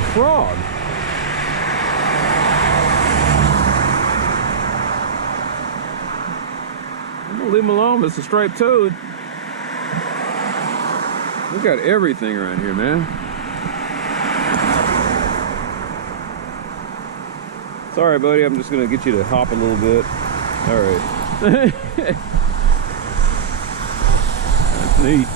a frog. I'm gonna leave him alone, but it's a striped toad. We got everything around here, man. Sorry, buddy, I'm just gonna get you to hop a little bit. All right. That's neat.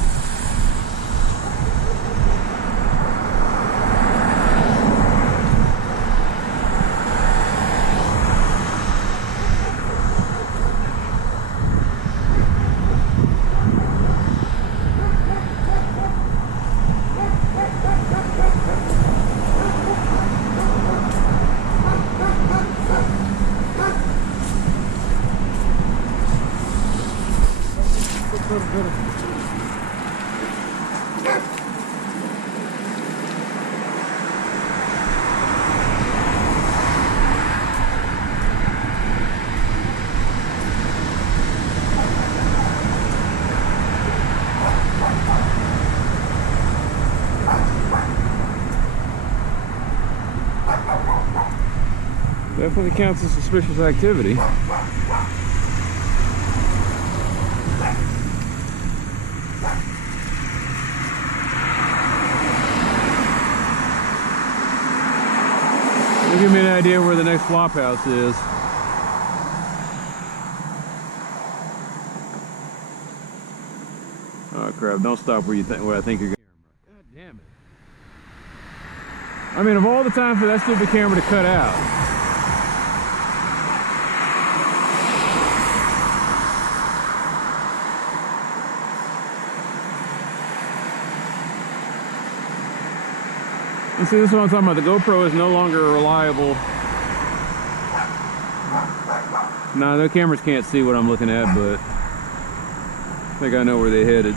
Definitely counts as suspicious activity. It'll give me an idea where the next flop house is. Oh crap, don't stop where I think you're going. God damn it. I mean, of all the time for that stupid camera to cut out. And see, this is what I'm talking about. The GoPro is no longer reliable. Nah, the cameras can't see what I'm looking at, but I think I know where they're headed.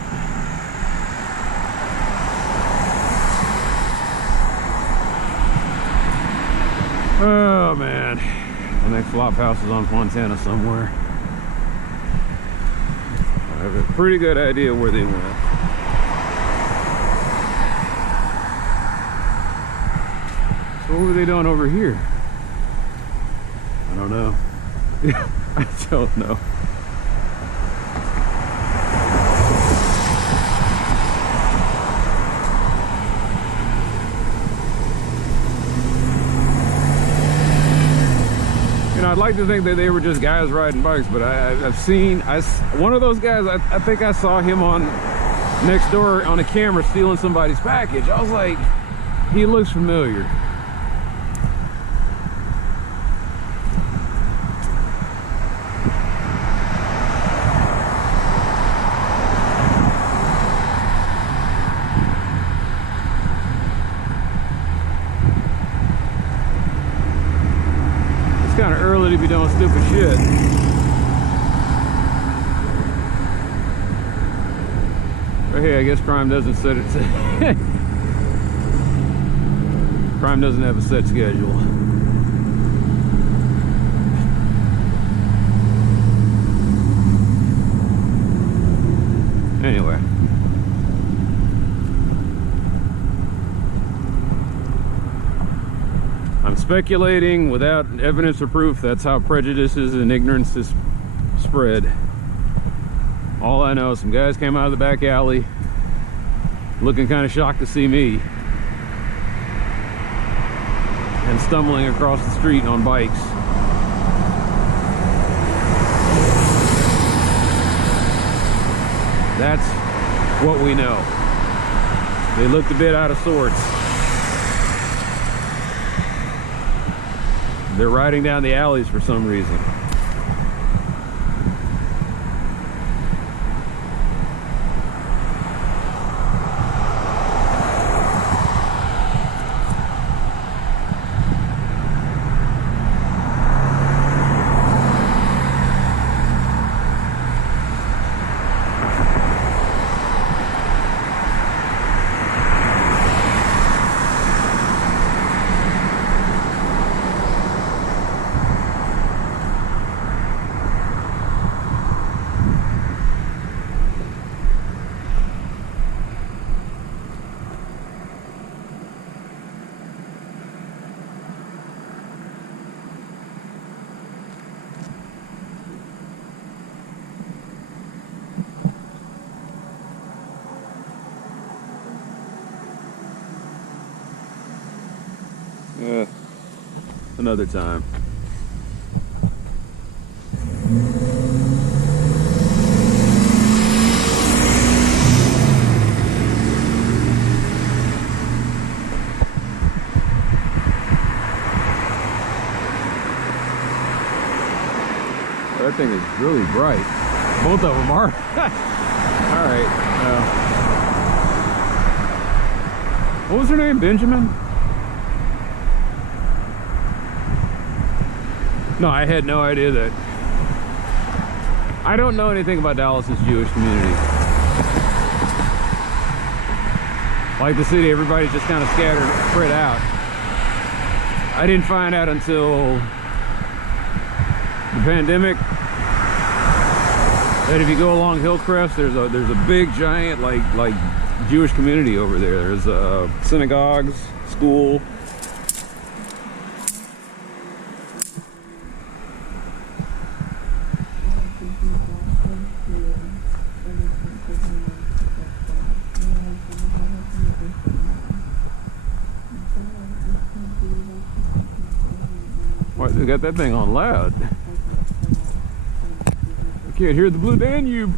Oh man, the next flop house is on Fontana somewhere. I have a pretty good idea where they went. So what were they doing over here? I don't know. I don't know. You know, I'd like to think that they were just guys riding bikes, but I've seen one of those guys. I think I saw him on next door on a camera stealing somebody's package. I was like, he looks familiar. Kind of early to be doing stupid shit. But hey, I guess crime doesn't set it. Crime doesn't have a set schedule. Anyway. I'm speculating without evidence or proof. That's how prejudices and ignorance is spread. All I know is some guys came out of the back alley looking kind of shocked to see me and stumbling across the street on bikes. That's what we know. They looked a bit out of sorts. They're riding down the alleys for some reason. Another time. That thing is really bright. Both of them are. All right. What was her name? Benjamin? No, I had no idea that. I don't know anything about Dallas's Jewish community. Like the city, everybody's just kind of scattered, spread out. I didn't find out until the pandemic that if you go along Hillcrest, there's a big giant like Jewish community over there. There's synagogues, school. Why they got that thing on loud? I can't hear the Blue Danube.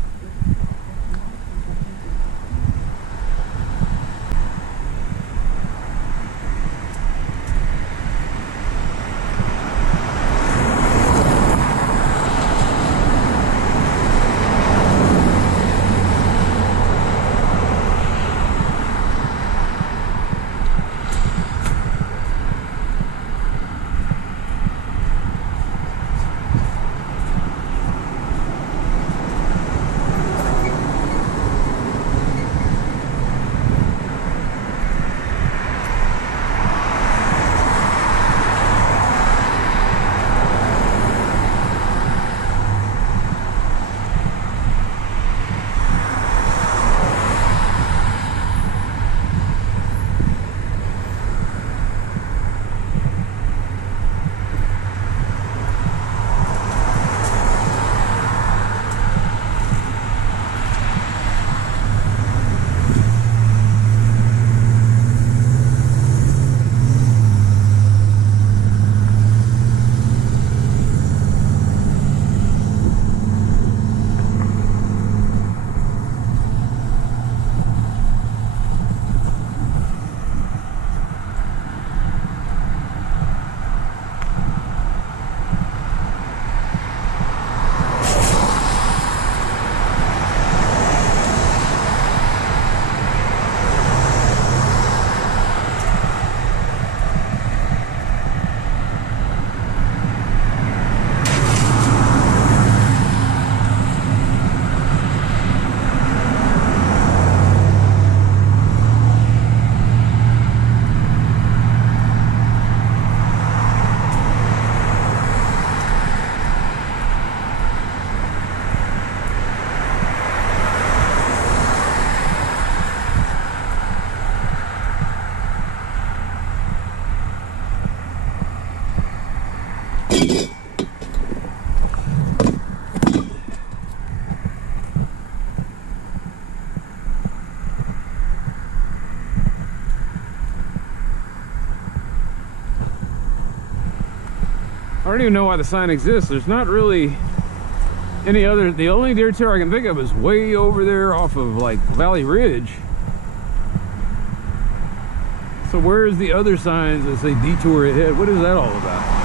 I don't even know why the sign exists. There's not really any other. The only deer tour I can think of is way over there off of like Valley Ridge. So where's the other signs that say detour ahead? What is that all about?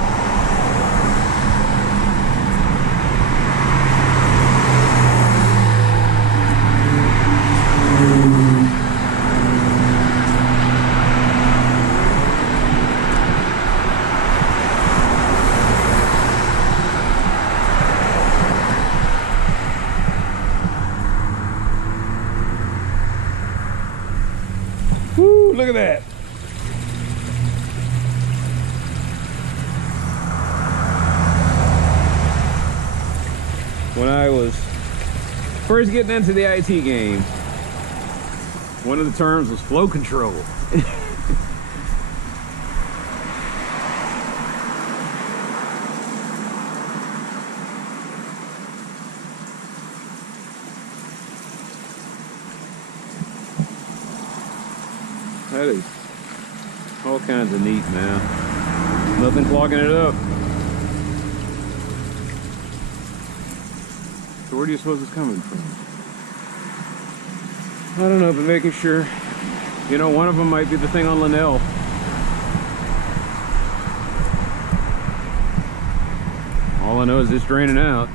Look at that. When I was first getting into the IT game, one of the terms was flow control. That is all kinds of neat, man. Nothing clogging it up. So where do you suppose it's coming from? I don't know, but making sure. You know, one of them might be the thing on Linnell. All I know is it's draining out.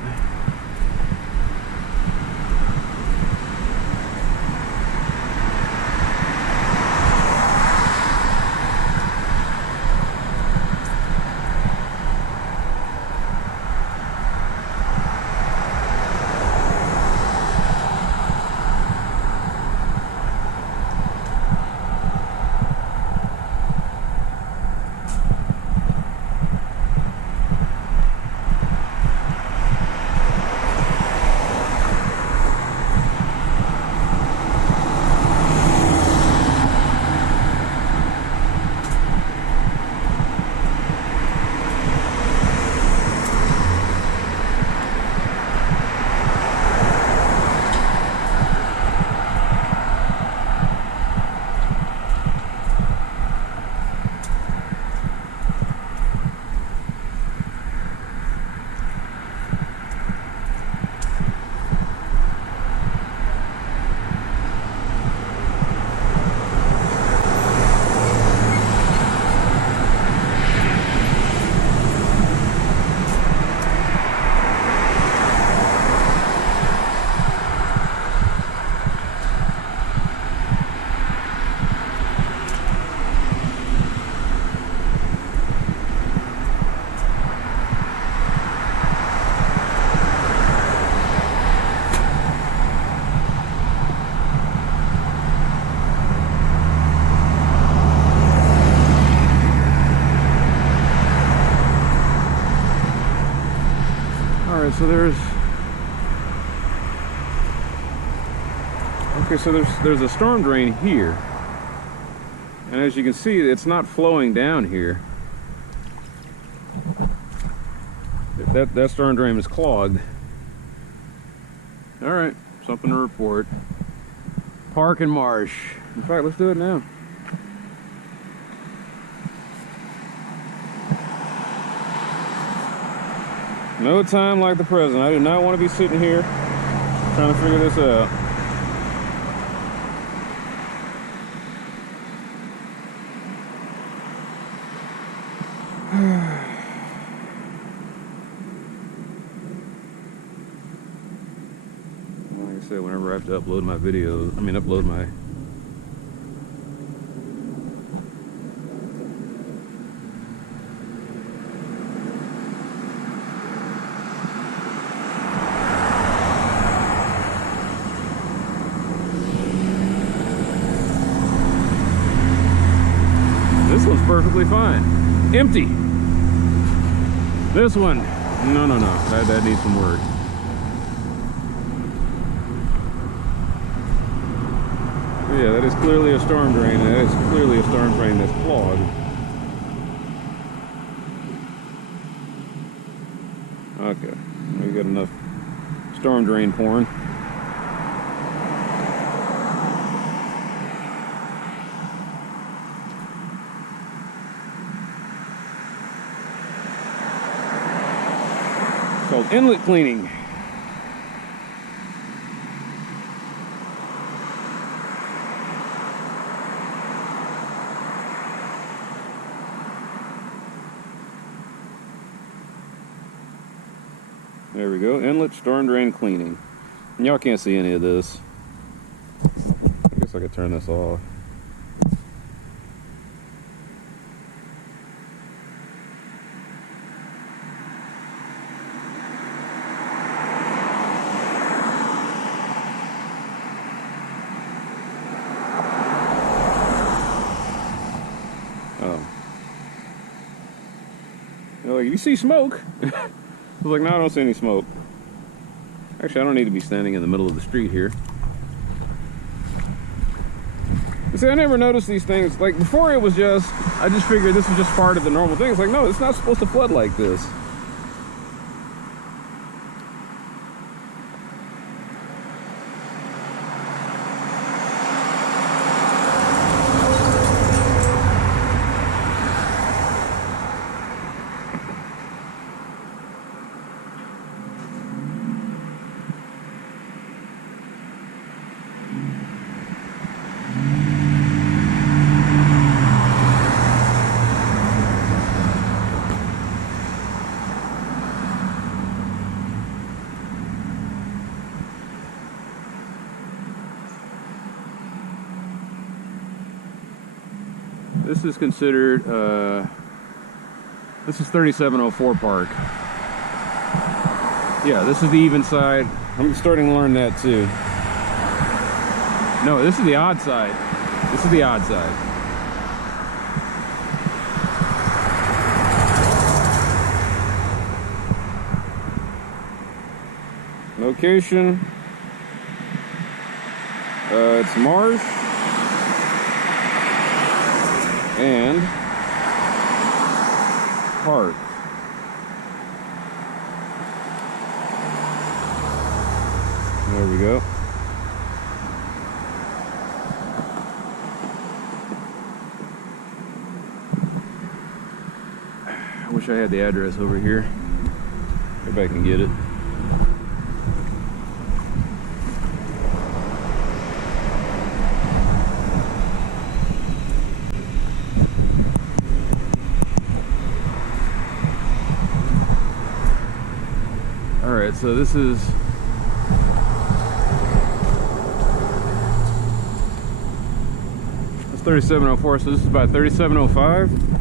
So there's a storm drain here, and as you can see, it's not flowing down here. That storm drain is clogged. All right, something to report. Park and Marsh. In fact, let's do it now. No time like the present. I do not want to be sitting here trying to figure this out. Like I said, whenever I have to upload my videos, upload my perfectly fine. Empty. This one, no. That needs some work. Yeah, that is clearly a storm drain, and that is clearly a storm drain that's clogged. Okay, we got enough storm drain pouring. Called inlet cleaning. There we go, inlet storm drain cleaning. And y'all can't see any of this. I guess I could turn this off. You see smoke? I was like, no, I don't see any smoke. Actually, I don't need to be standing in the middle of the street here. See, I never noticed these things. Like, before it was just, I just figured this was just part of the normal thing. It's like, no, it's not supposed to flood like this. This is considered, this is 3704 Park. Yeah, this is the even side. I'm starting to learn that too. No, this is the odd side. This is the odd side. Location. It's Marsh and Park. There we go. I wish I had the address over here. If I can get it. Alright, so this is it's 3704, so this is about 3705.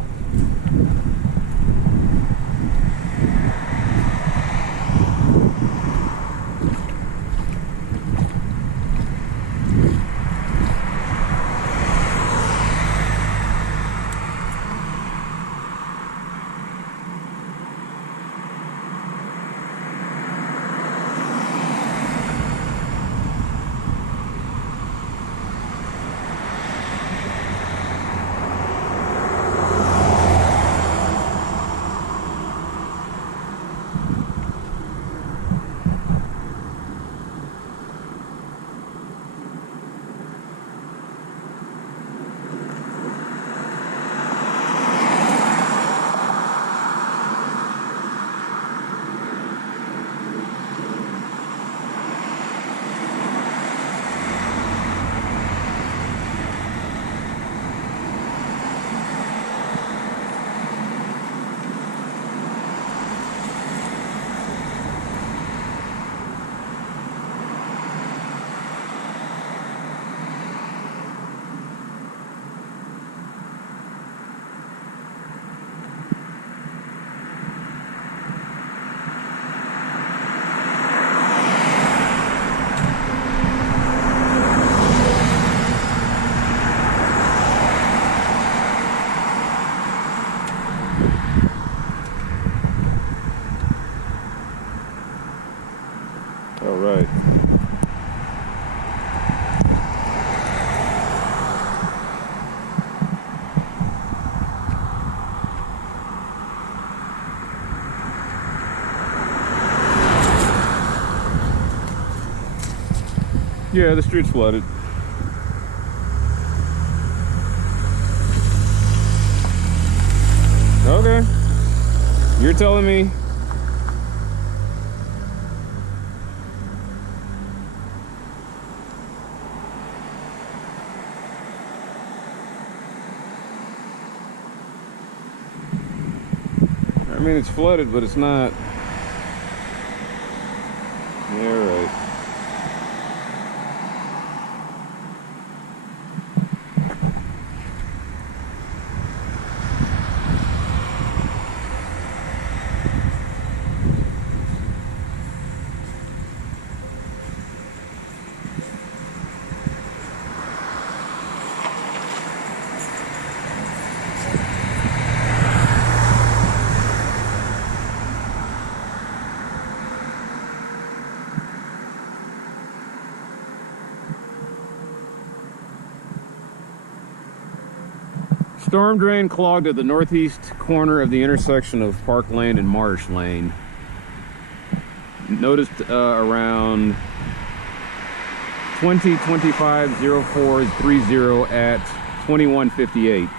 Yeah, the street's flooded. Okay. You're telling me. I mean, it's flooded, but it's not. Yeah, right. Storm drain clogged at the northeast corner of the intersection of Park Lane and Marsh Lane. Noticed around 2025-0430 at 2158.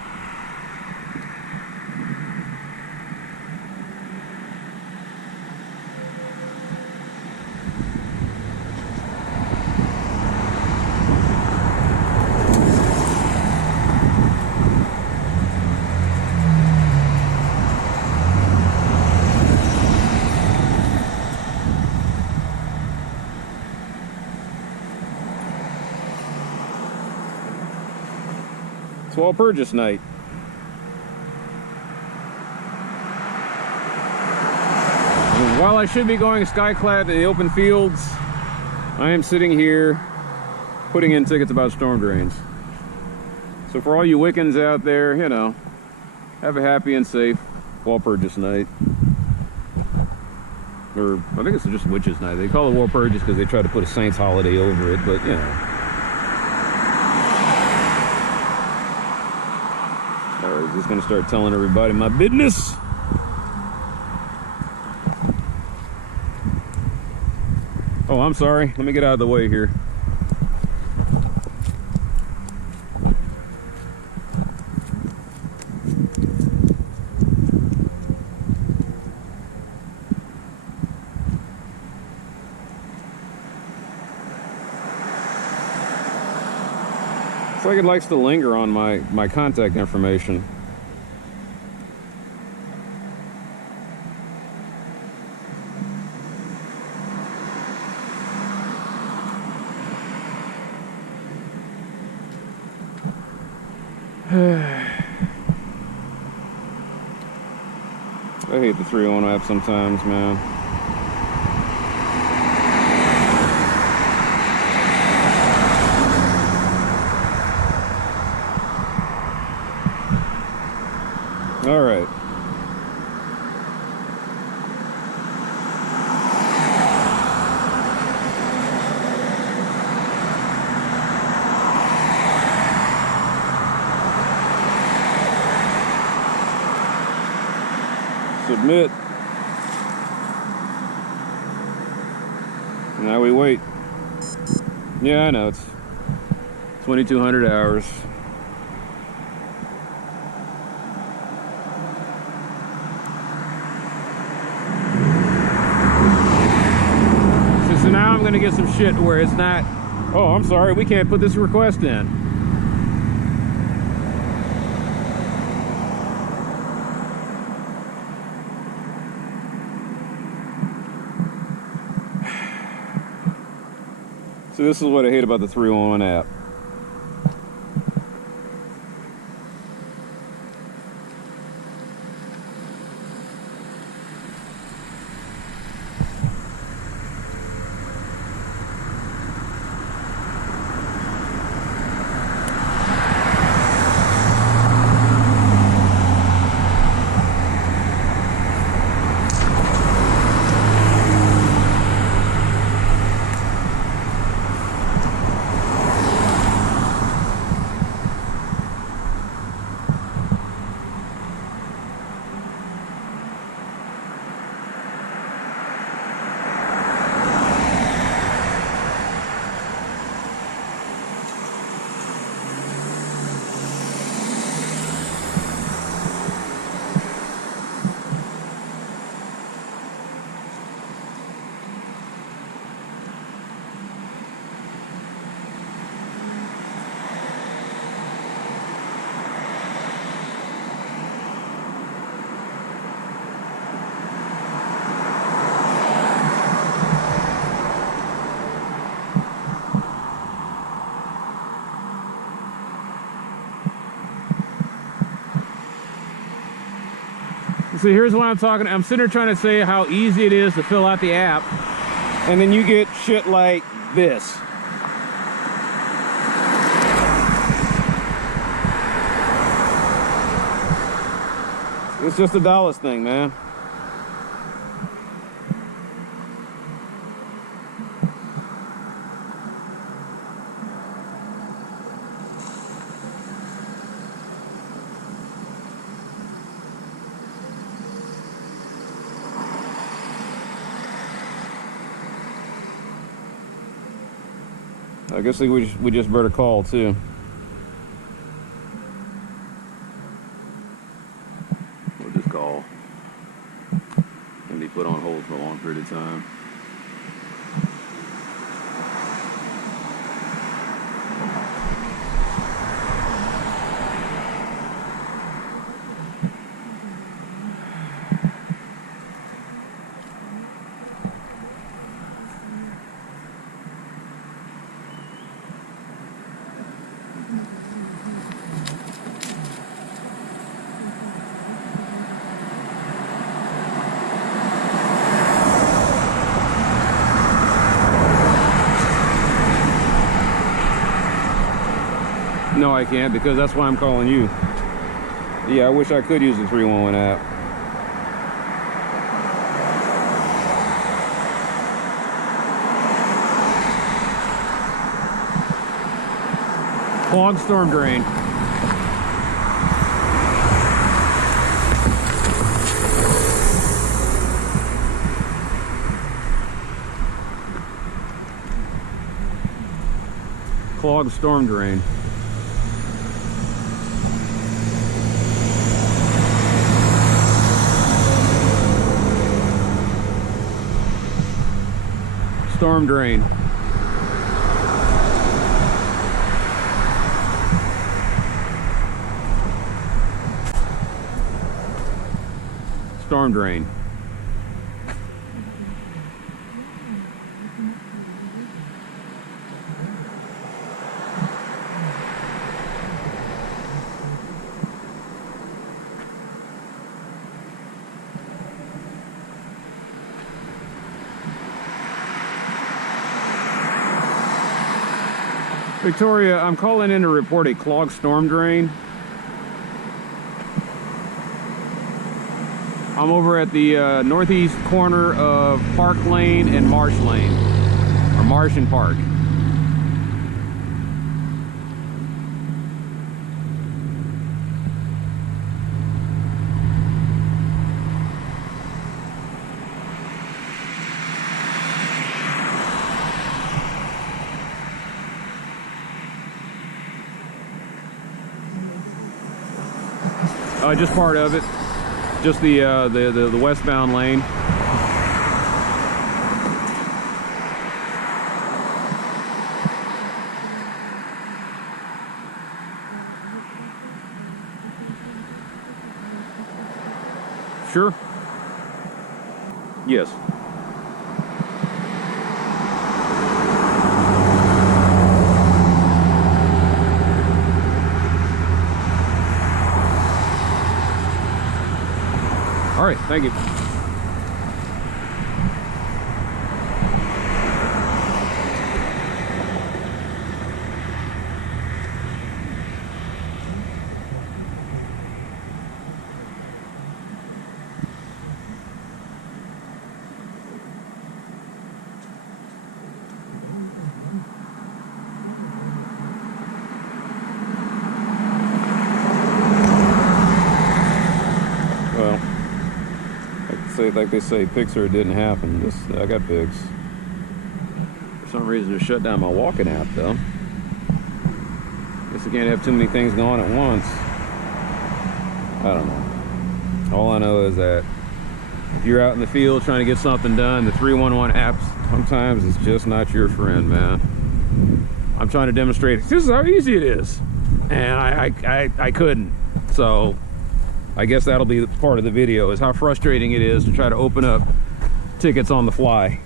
It's Walpurgis Night. While I should be going skyclad to the open fields, I am sitting here putting in tickets about storm drains. So for all you Wiccans out there, you know, have a happy and safe Walpurgis Night. Or I think it's just Witches Night. They call it Walpurgis because they try to put a saint's holiday over it, but you know. Alright, just gonna start telling everybody my business. Oh, I'm sorry. Let me get out of the way here. It's like it likes to linger on my contact information. I hate the 301 app sometimes, man. All right. Submit. Now we wait. Yeah, I know, it's 2,200 hours. So now I'm gonna get some shit where it's not, oh, I'm sorry, we can't put this request in. So this is what I hate about the 311 app. So here's what I'm talking. I'm sitting here trying to say how easy it is to fill out the app, and then you get shit like this. It's just a Dallas thing, man. I guess we just better call too. We'll just call and be put on hold for a long period of time. know I can't, because that's why I'm calling you. Yeah, I wish I could use the 311 app. Clogged storm drain. Clogged storm drain. Storm drain. Storm drain. Victoria, I'm calling in to report a clogged storm drain. I'm over at the northeast corner of Park Lane and Marsh Lane, or Marsh and Park. Just part of it. Just the westbound lane. Sure. Yes. All right, thank you. Like they say, pigs or it didn't happen. I got pigs. For some reason, it shut down my walking app, though. Guess I can't have too many things going at once. I don't know. All I know is that if you're out in the field trying to get something done, the 311 app sometimes is just not your friend, man. I'm trying to demonstrate this is how easy it is, and I couldn't. So I guess that'll be part of the video, is how frustrating it is to try to open up tickets on the fly.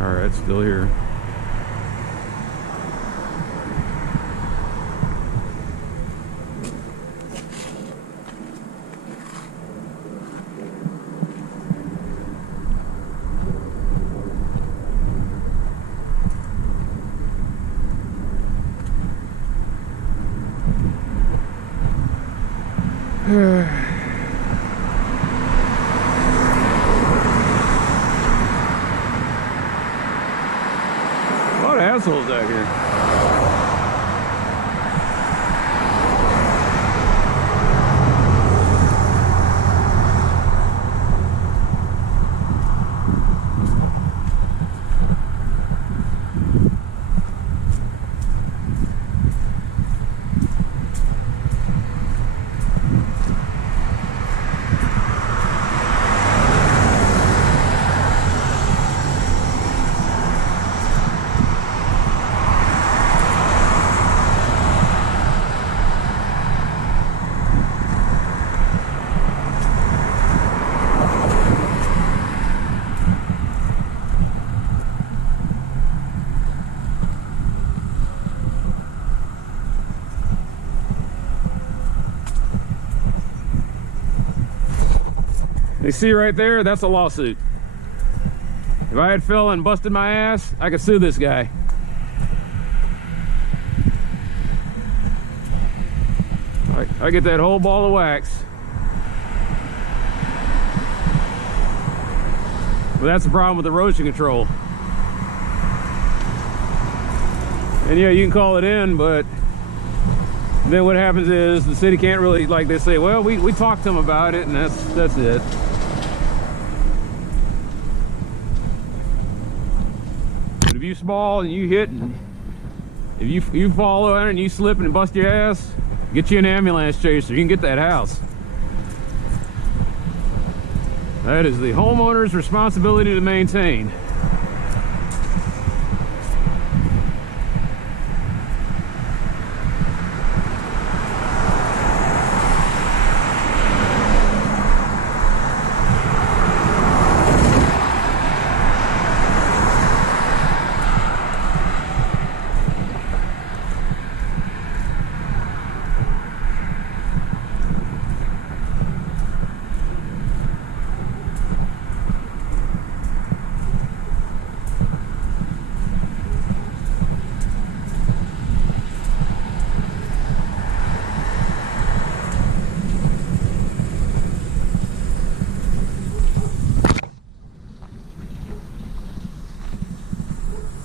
All right, still here. A lot of assholes out here. You see right there, that's a lawsuit. If I had fell and busted my ass, I could sue this guy. I get that whole ball of wax. But that's the problem with erosion control. And yeah, you can call it in, but then what happens is the city can't really, like they say, well, we talked to them about it, and that's it. But if you fall and you hit, and if you fall on it and you slip and bust your ass, get you an ambulance chaser. You can get that house. That is the homeowner's responsibility to maintain.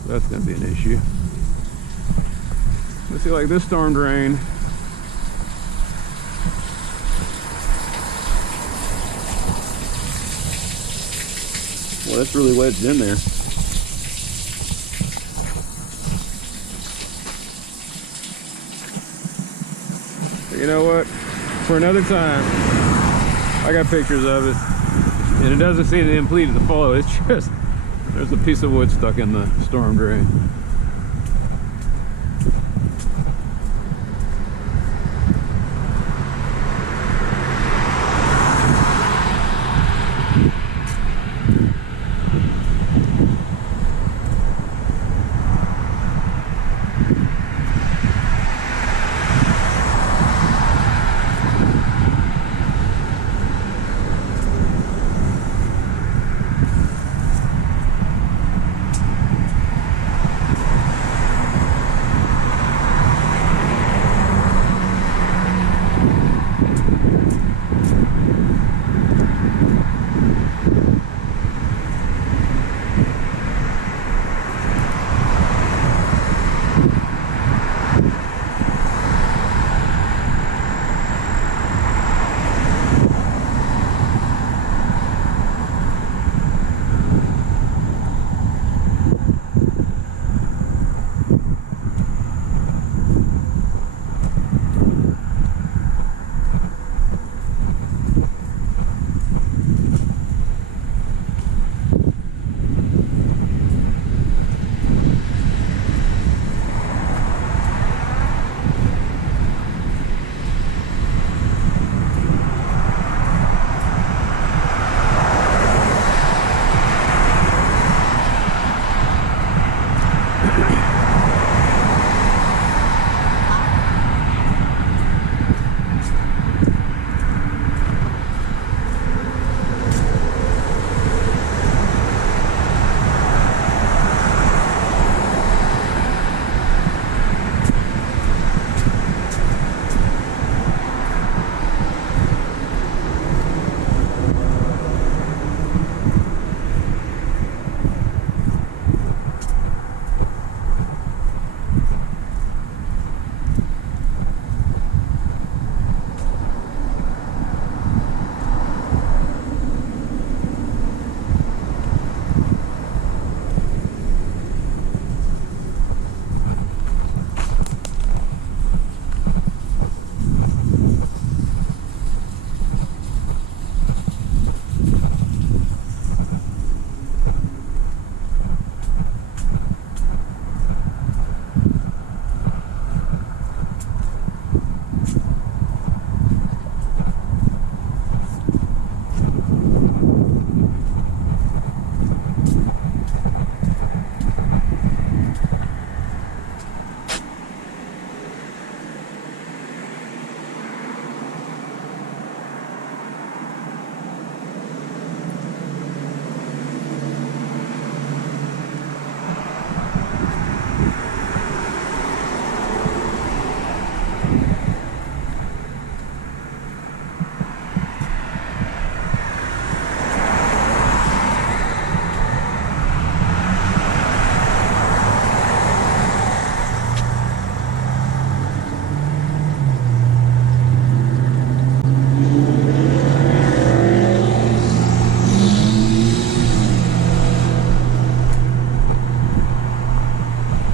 That's going to be an issue. Let's see, like this storm drain. Well, that's really wedged in there. But you know what? For another time, I got pictures of it, and it doesn't seem to impede the flow. It's just there's a piece of wood stuck in the storm drain.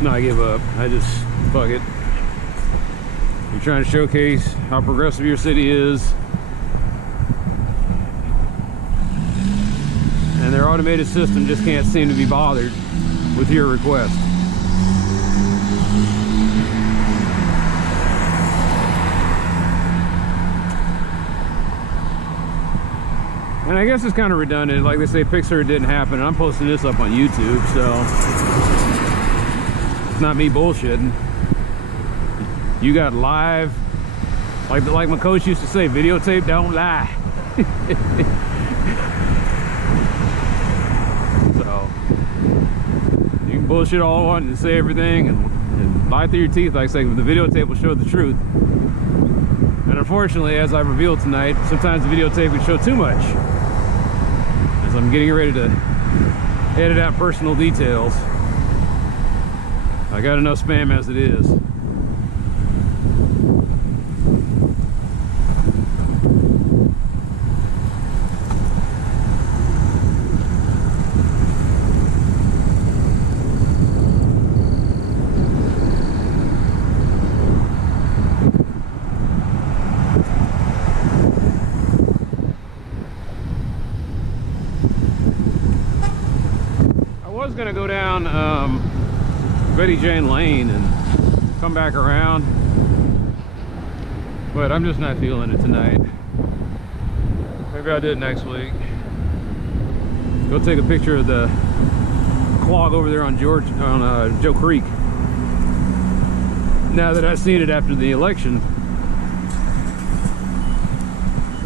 No, I give up. I just, fuck it. You're trying to showcase how progressive your city is. And their automated system just can't seem to be bothered with your request. And I guess it's kind of redundant. Like they say, Pixar didn't happen. And I'm posting this up on YouTube, so it's not me bullshitting. You got live, like my coach used to say, videotape don't lie. So you can bullshit all you want and say everything and lie through your teeth, like I say, the videotape will show the truth. And unfortunately, as I revealed tonight, sometimes the videotape can show too much, as I'm getting ready to edit out personal details. I got enough spam as it is. Gonna go down Betty Jane Lane and come back around, but I'm just not feeling it tonight. Maybe I'll do it next week. Go take a picture of the clog over there on Joe Creek. Now that I've seen it after the election,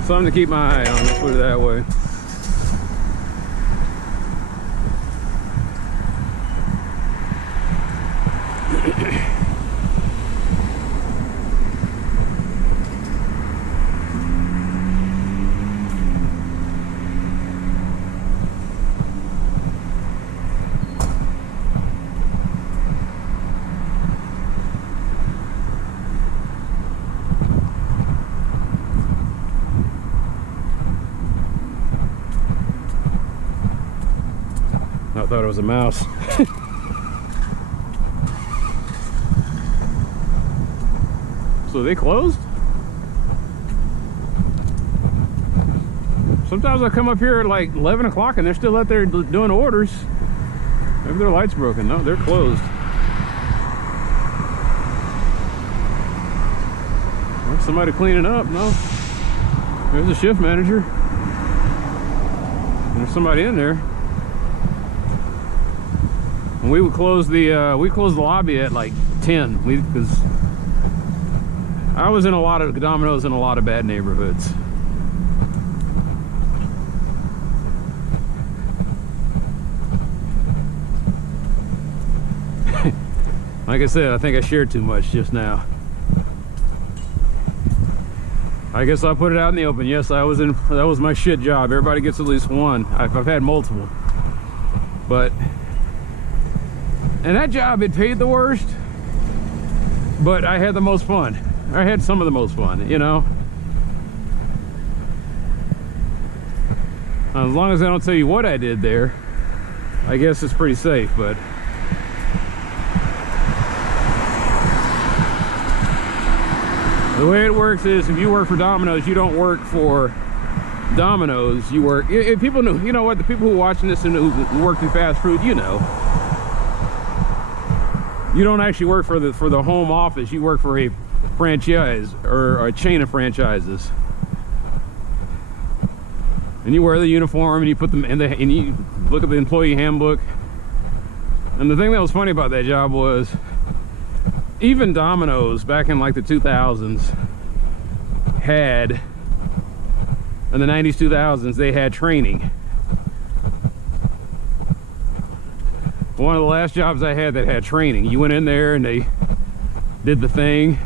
something to keep my eye on, let's put it that way. I thought it was a mouse. So they closed? Sometimes I come up here at like 11 o'clock and they're still out there doing orders. Maybe their light's broken. No, they're closed. Well, somebody cleaning up. No. There's a shift manager. There's somebody in there. And we would close the lobby at like 10 because I was in a lot of Domino's in a lot of bad neighborhoods. Like I said, I think I shared too much just now. I guess I'll put it out in the open. Yes, that was my shit job. Everybody gets at least one. I've had multiple. And that job, it paid the worst, but I had the most fun. I had some of the most fun, you know? As long as I don't tell you what I did there, I guess it's pretty safe, but... The way it works is, if you work for Domino's, you don't work for Domino's, you work... If people know, you know what, the people who are watching this and who work in fast food, you know. You don't actually work for the home office, you work for a franchise or a chain of franchises, and you wear the uniform and you put them in and you look at the employee handbook. And the thing that was funny about that job was even Domino's back in like the 2000s had, in the 90s 2000s, they had training. One of the last jobs I had that had training, you went in there and they did the thing.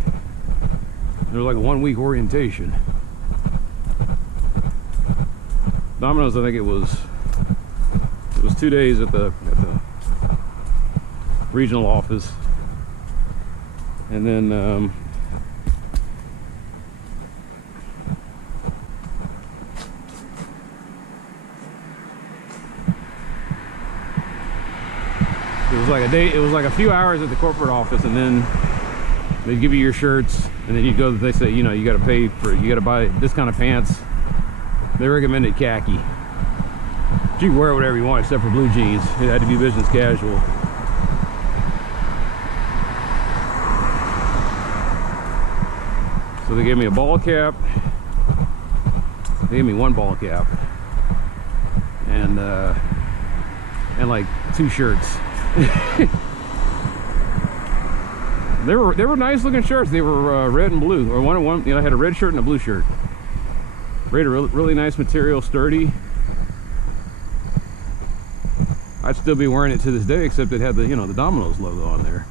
There was like a 1-week orientation. Domino's, I think it was 2 days at the regional office, and then it was like a day, it was like a few hours at the corporate office, and then they give you your shirts, and then you go, they say, you know, you got to pay for, you got to buy this kind of pants. They recommended khaki. But you can wear whatever you want except for blue jeans. It had to be business casual. So they gave me a ball cap. They gave me one ball cap. And like 2 shirts. They were nice looking shirts. They were red and blue, or one. You know, I had a red shirt and a blue shirt. Really nice material, sturdy. I'd still be wearing it to this day, except it had the, you know, the Domino's logo on there.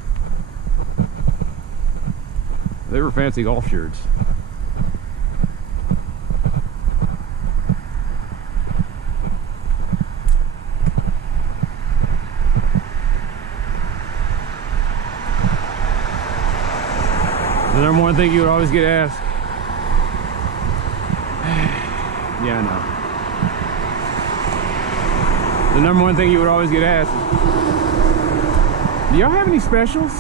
They were fancy golf shirts. The number one thing you would always get asked. Yeah, I know. The number one thing you would always get asked is, do y'all have any specials?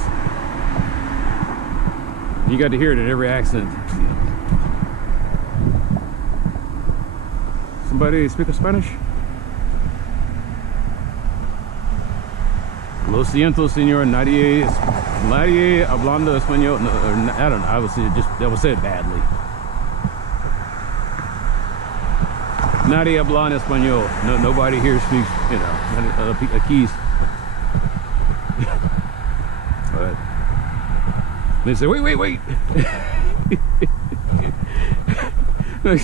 You got to hear it in every accent. Somebody speak Spanish? Lo siento, señor. Nadie hablando español. No, I don't know. I would say it badly. Nadie habla en español. No, nobody here speaks, you know, keys. But they say, wait.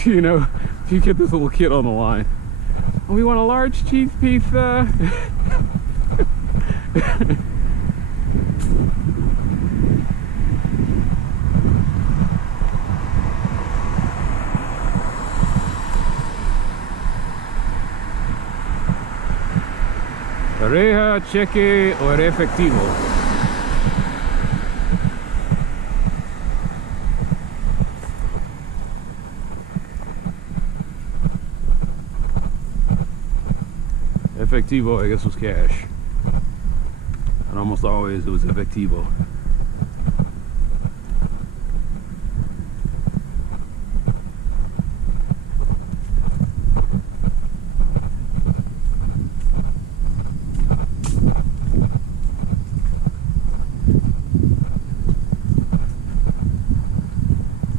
You know, if you get this little kid on the line, oh, we want a large cheese pizza. Pareja, cheque o efectivo. Efectivo, I guess, was cash. And almost always it was efectivo.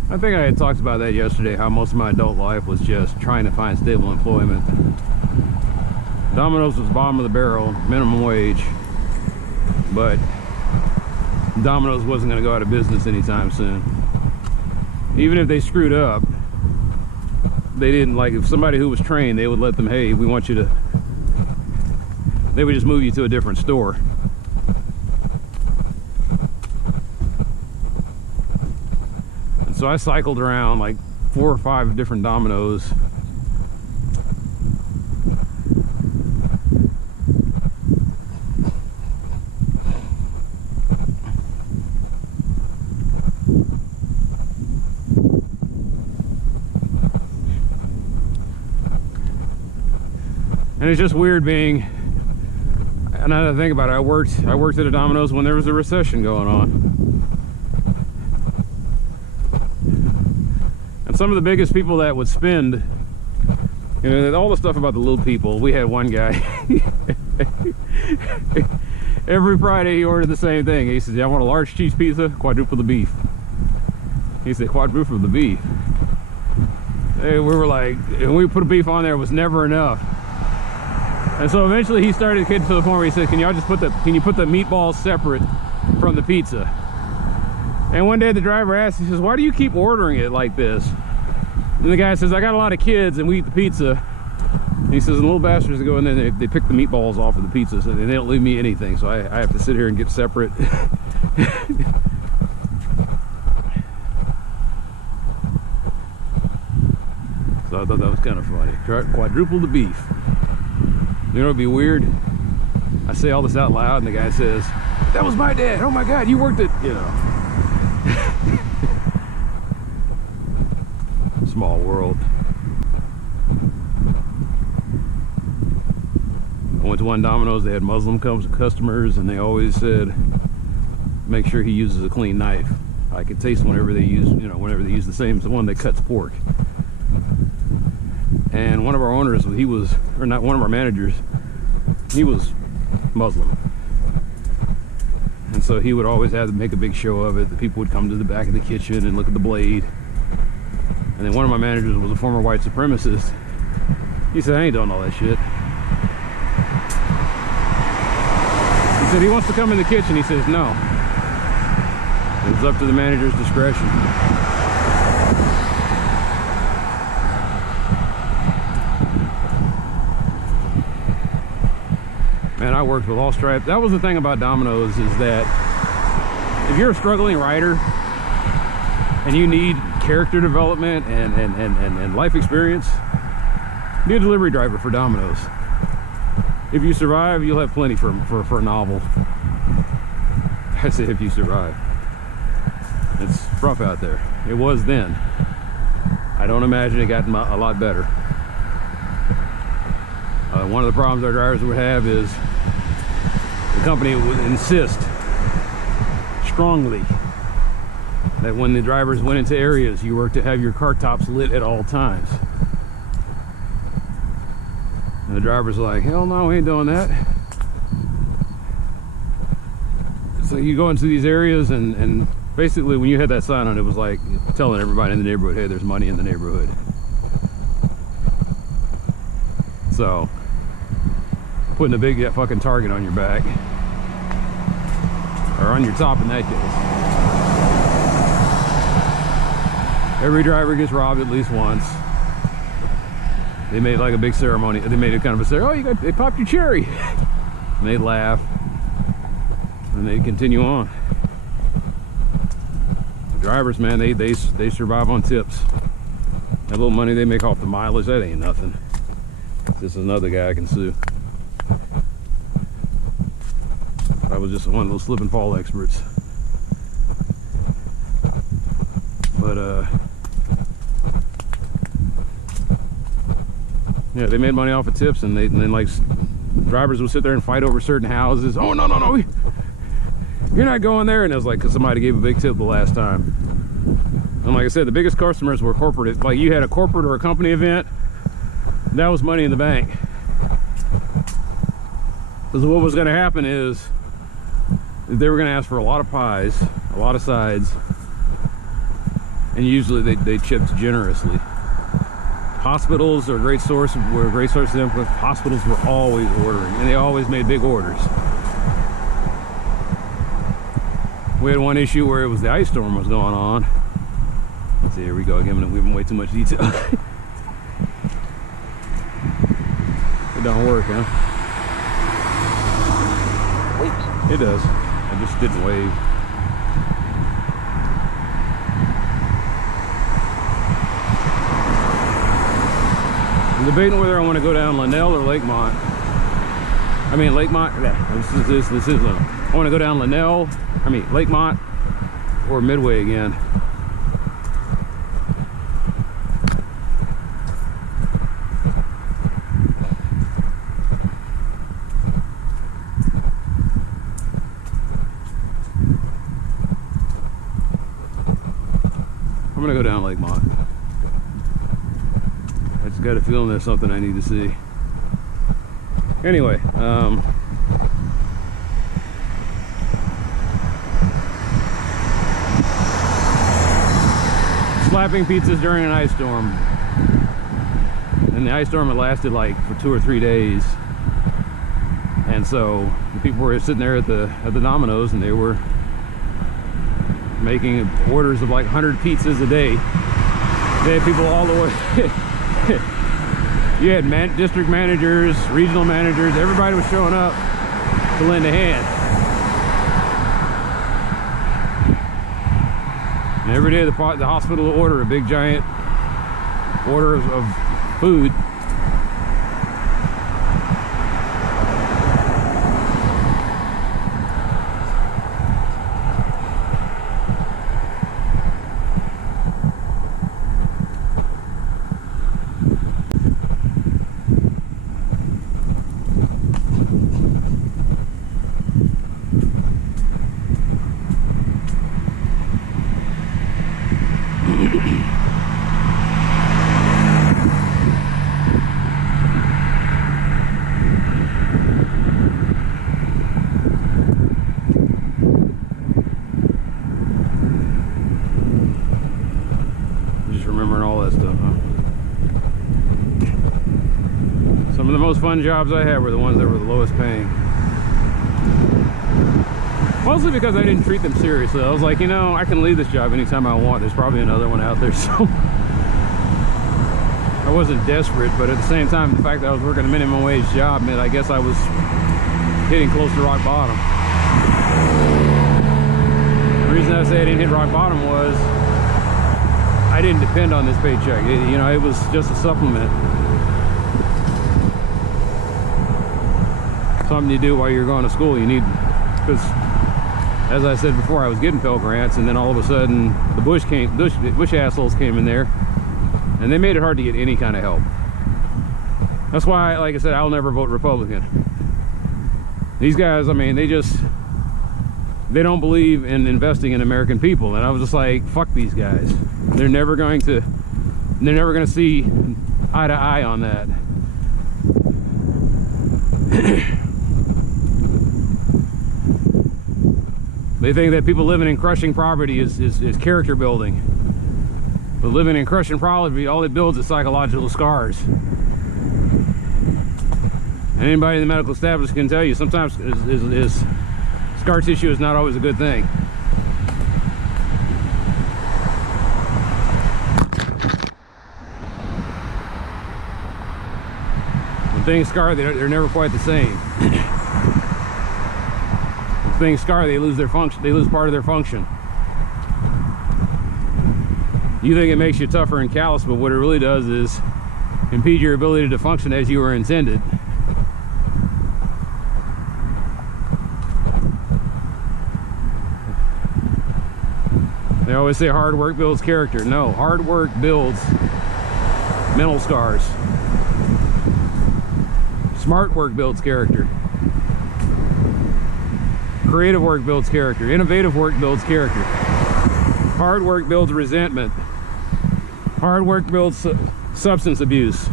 I think I had talked about that yesterday, how most of my adult life was just trying to find stable employment. Domino's was bottom of the barrel, minimum wage, but Domino's wasn't going to go out of business anytime soon. Even if they screwed up, they didn't, like, if somebody who was trained, they would let them, hey, we want you to, they would just move you to a different store. So I cycled around like 4 or 5 different Domino's. And it's just weird being, and now that I think about it, I worked at a Domino's when there was a recession going on. And some of the biggest people that would spend, you know, all the stuff about the little people. We had one guy, every Friday he ordered the same thing. He said, I want a large cheese pizza, quadruple the beef. He said, quadruple the beef. Hey, we were like, and we put a beef on there, it was never enough. And so eventually he started getting to the point where he said, can you put the meatballs separate from the pizza? And one day the driver asked, he says, why do you keep ordering it like this? And the guy says, I got a lot of kids and we eat the pizza. And he says, and little bastards go in there, they pick the meatballs off of the pizza, so they don't leave me anything. So I have to sit here and get separate. So I thought that was kind of funny. Quadruple the beef. You know, it'd be weird. I say all this out loud and the guy says, that was my dad. Oh my God, you worked at, you know. Small world. went to one Domino's, they had Muslim customers, and they always said, make sure he uses a clean knife. I could taste whenever they use, whenever they use the same, it's the one that cuts pork. And one of our owners, he was, or not one of our managers, he was Muslim. And so he would always have to make a big show of it. The people would come to the back of the kitchen and look at the blade. And then one of my managers was a former white supremacist. He said, I ain't doing all that shit. He said he wants to come in the kitchen. He says, no. It was up to the manager's discretion. Man, I worked with all stripes. That was the thing about Domino's, is that if you're a struggling writer and you need character development and life experience, be a delivery driver for Domino's. If you survive, you'll have plenty for a novel. I say if you survive. It's rough out there. It was then. I don't imagine it got a lot better. One of the problems our drivers would have is the company would insist strongly that when the drivers went into areas, you were to have your car tops lit at all times. And the drivers are like, hell no, we ain't doing that. So you go into these areas, and basically when you had that sign on, it was like telling everybody in the neighborhood, hey, there's money in the neighborhood. So putting a big fucking target on your back, or on your top in that case. Every driver gets robbed at least once. They made like a big ceremony. They made it kind of a ceremony. Oh, they popped your cherry. And they laugh, and they continue on. The drivers, man, they survive on tips. That little money they make off the mileage, that ain't nothing. This is another guy I can sue. I was just one of those slip and fall experts. But yeah, they made money off of tips, and then like drivers would sit there and fight over certain houses. Oh no, you're not going there. And it was like, because somebody gave a big tip the last time. And like I said, the biggest customers were corporate. Like you had a corporate or a company event, that was money in the bank. Because what was going to happen is they were going to ask for a lot of pies, a lot of sides, and usually they chipped generously. Hospitals are a great source of input. Hospitals were always ordering, and they always made big orders. We had one issue where it was the ice storm was going on. Let's see, here we go, giving way too much detail. It don't work, huh? Wait. It does. I just didn't wave. I'm debating whether I want to go down Linnell or Lakemont. I mean Lakemont. Yeah, this is I want to go down Lakemont or Midway again. I'm gonna go down Lakemont. I just got a feeling there's something I need to see. Anyway, slapping pizzas during an ice storm. And the ice storm had lasted like for 2 or 3 days. And so the people were sitting there at the Domino's, and they were making orders of like 100 pizzas a day. They had people all the way. You had district managers, regional managers, everybody was showing up to lend a hand. And every day the hospital will order a big giant order of food. fun jobs I had were the ones that were the lowest paying. Mostly because I didn't treat them seriously. I was like, you know, I can leave this job anytime I want. There's probably another one out there, so I wasn't desperate, but at the same time, the fact that I was working a minimum wage job meant I guess I was hitting close to rock bottom. The reason I say I didn't hit rock bottom was I didn't depend on this paycheck. You know, it was just a supplement. Something you do while you're going to school. You need, because as I said before, I was getting Pell Grants, and then all of a sudden the Bush assholes came in there, and they made it hard to get any kind of help. That's why, like I said, I'll never vote Republican. These guys, I mean, they don't believe in investing in American people, and I was just like, fuck these guys. They're never going to see eye to eye on that. They think that people living in crushing poverty is character building. But living in crushing poverty, all it builds is psychological scars. And anybody in the medical establishment can tell you, sometimes scar tissue is not always a good thing. When things scar, they're never quite the same. When things scar, they lose their function. They lose part of their function. You think it makes you tougher and callous, but what it really does is impede your ability to function as you were intended. They always say hard work builds character. No, hard work builds mental scars. Smart work builds character. Creative work builds character. Innovative work builds character. Hard work builds resentment. Hard work builds substance abuse.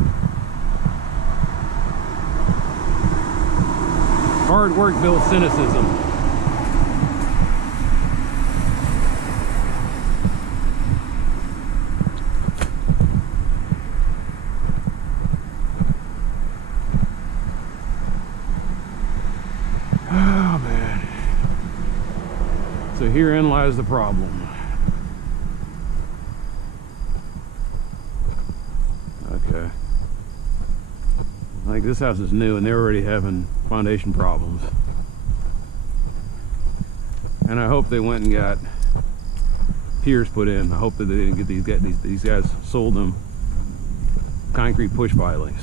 Hard work builds cynicism. Oh man. So herein lies the problem. Okay. Like this house is new and they're already having foundation problems. And I hope they went and got piers put in. I hope that they didn't get these guys sold them concrete push pilings.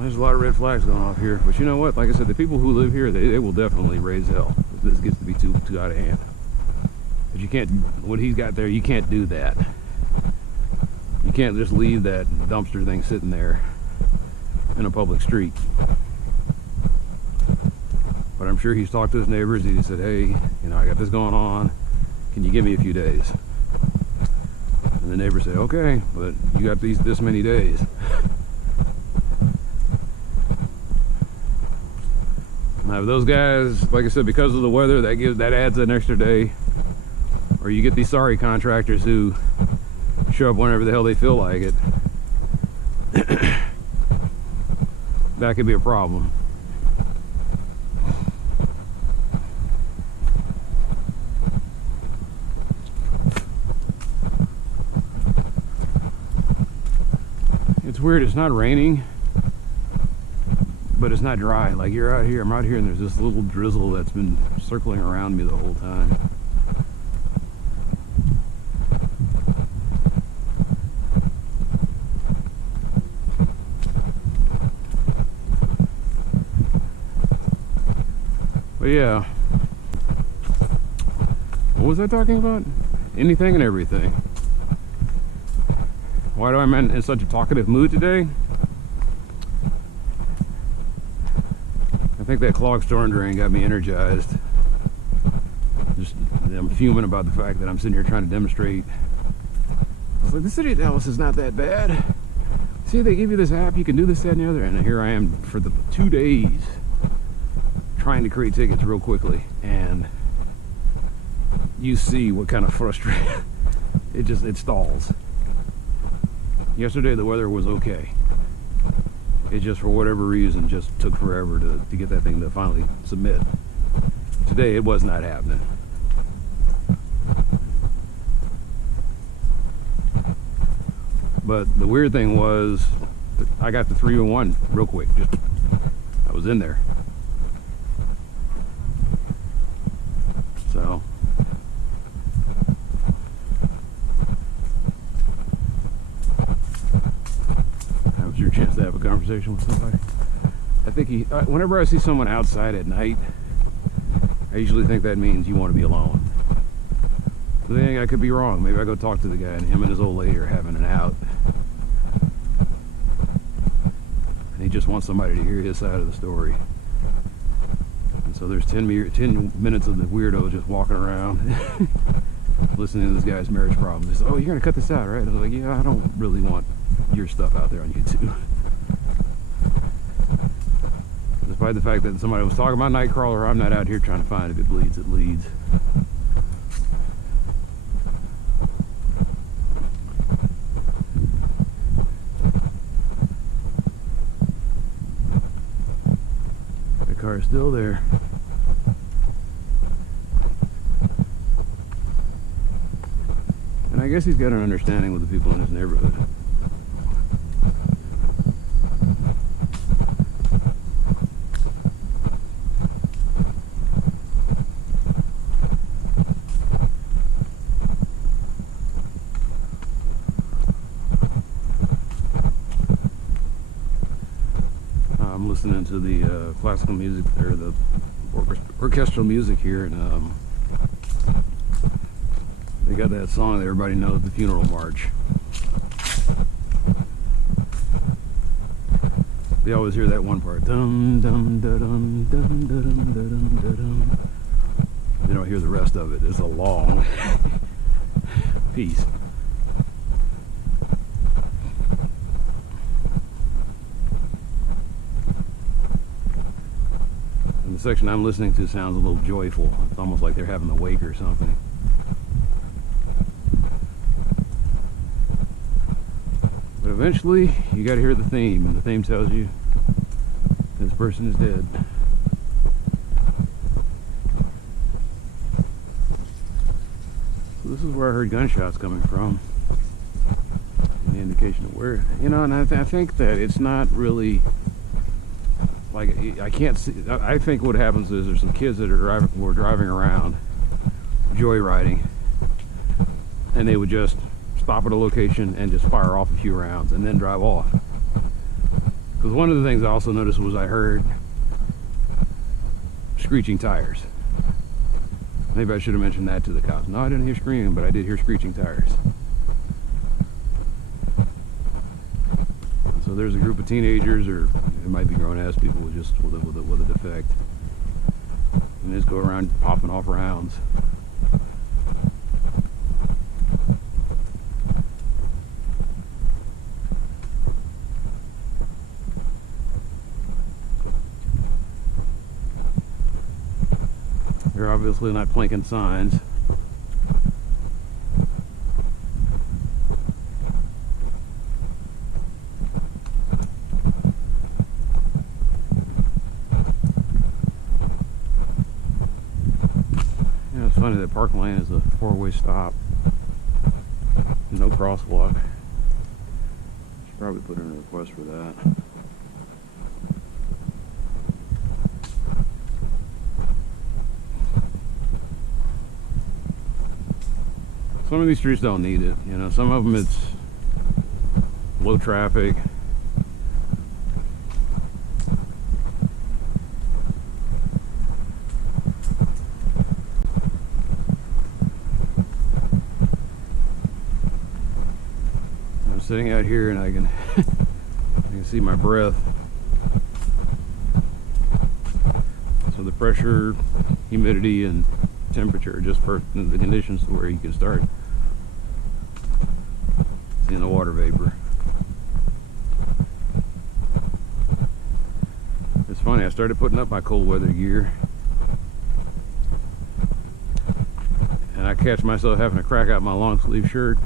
There's a lot of red flags going off here, but you know what? Like I said, the people who live here, they will definitely raise hell if this gets to be too out of hand. But you can't, what he's got there, you can't do that. You can't just leave that dumpster thing sitting there in a public street. But I'm sure he's talked to his neighbors. He said, hey, you know, I got this going on. Can you give me a few days? And the neighbors say, okay, but you got this many days. Now, those guys, like I said, because of the weather, that adds an extra day. Or you get these sorry contractors who show up whenever the hell they feel like it. That could be a problem. It's weird, it's not raining, but it's not dry. Like you're out here, I'm out here, and there's this little drizzle that's been circling around me the whole time. But yeah, what was I talking about? Anything and everything. Why do I am in such a talkative mood today? I think that clogged storm drain got me energized. Just, I'm fuming about the fact that I'm sitting here trying to demonstrate. I was like, the city of Dallas is not that bad. See, they give you this app, you can do this, that, and the other. And here I am for the 2 days trying to create tickets real quickly. And you see what kind of frustrating it stalls. Yesterday the weather was okay. It just, for whatever reason, just took forever to get that thing to finally submit. Today it was not happening. But the weird thing was, I got the 3-in-1 real quick. I was in there. So that was your chance to have a conversation with somebody. I think whenever I see someone outside at night, I usually think that means you want to be alone. But then I could be wrong. Maybe I go talk to the guy and him and his old lady are having an out. And he just wants somebody to hear his side of the story. And so there's 10 minutes of the weirdo just walking around listening to this guy's marriage problems. He says, oh, you're going to cut this out, right? And I was like, yeah, I don't really want your stuff out there on YouTube. Despite the fact that somebody was talking about Nightcrawler, I'm not out here trying to find if it bleeds, it leads. The car is still there. And I guess he's got an understanding with the people in his neighborhood. I'm listening to the classical music, or the orchestral music here, and they got that song that everybody knows, the funeral march. They always hear that one part. Dum dum da dum dum da dum da dum da dum. They don't hear the rest of it. It's a long piece. And the section I'm listening to sounds a little joyful. It's almost like they're having a wake or something. But eventually, you got to hear the theme, and the theme tells you this person is dead. So this is where I heard gunshots coming from. An indication of where, you know, and I think that it's not really like, I can't see. I think what happens is there's some kids that were driving around, joyriding, and they would just stop at a location and just fire off a few rounds and then drive off. Because one of the things I also noticed was I heard screeching tires. Maybe I should have mentioned that to the cops. No, I didn't hear screaming, but I did hear screeching tires. So there's a group of teenagers, or it might be grown-ass people with a defect, and they just go around popping off rounds. They're obviously not plinking signs. Yeah, it's funny that Park Lane is a four-way stop. No crosswalk. Should probably put in a request for that. Some of these streets don't need it, you know. Some of them it's low traffic. I'm sitting out here and I can see my breath. So the pressure, humidity, and temperature are just for the conditions to where you can start seeing the water vapor. It's funny, I started putting up my cold weather gear, and I catch myself having to crack out my long sleeve shirt.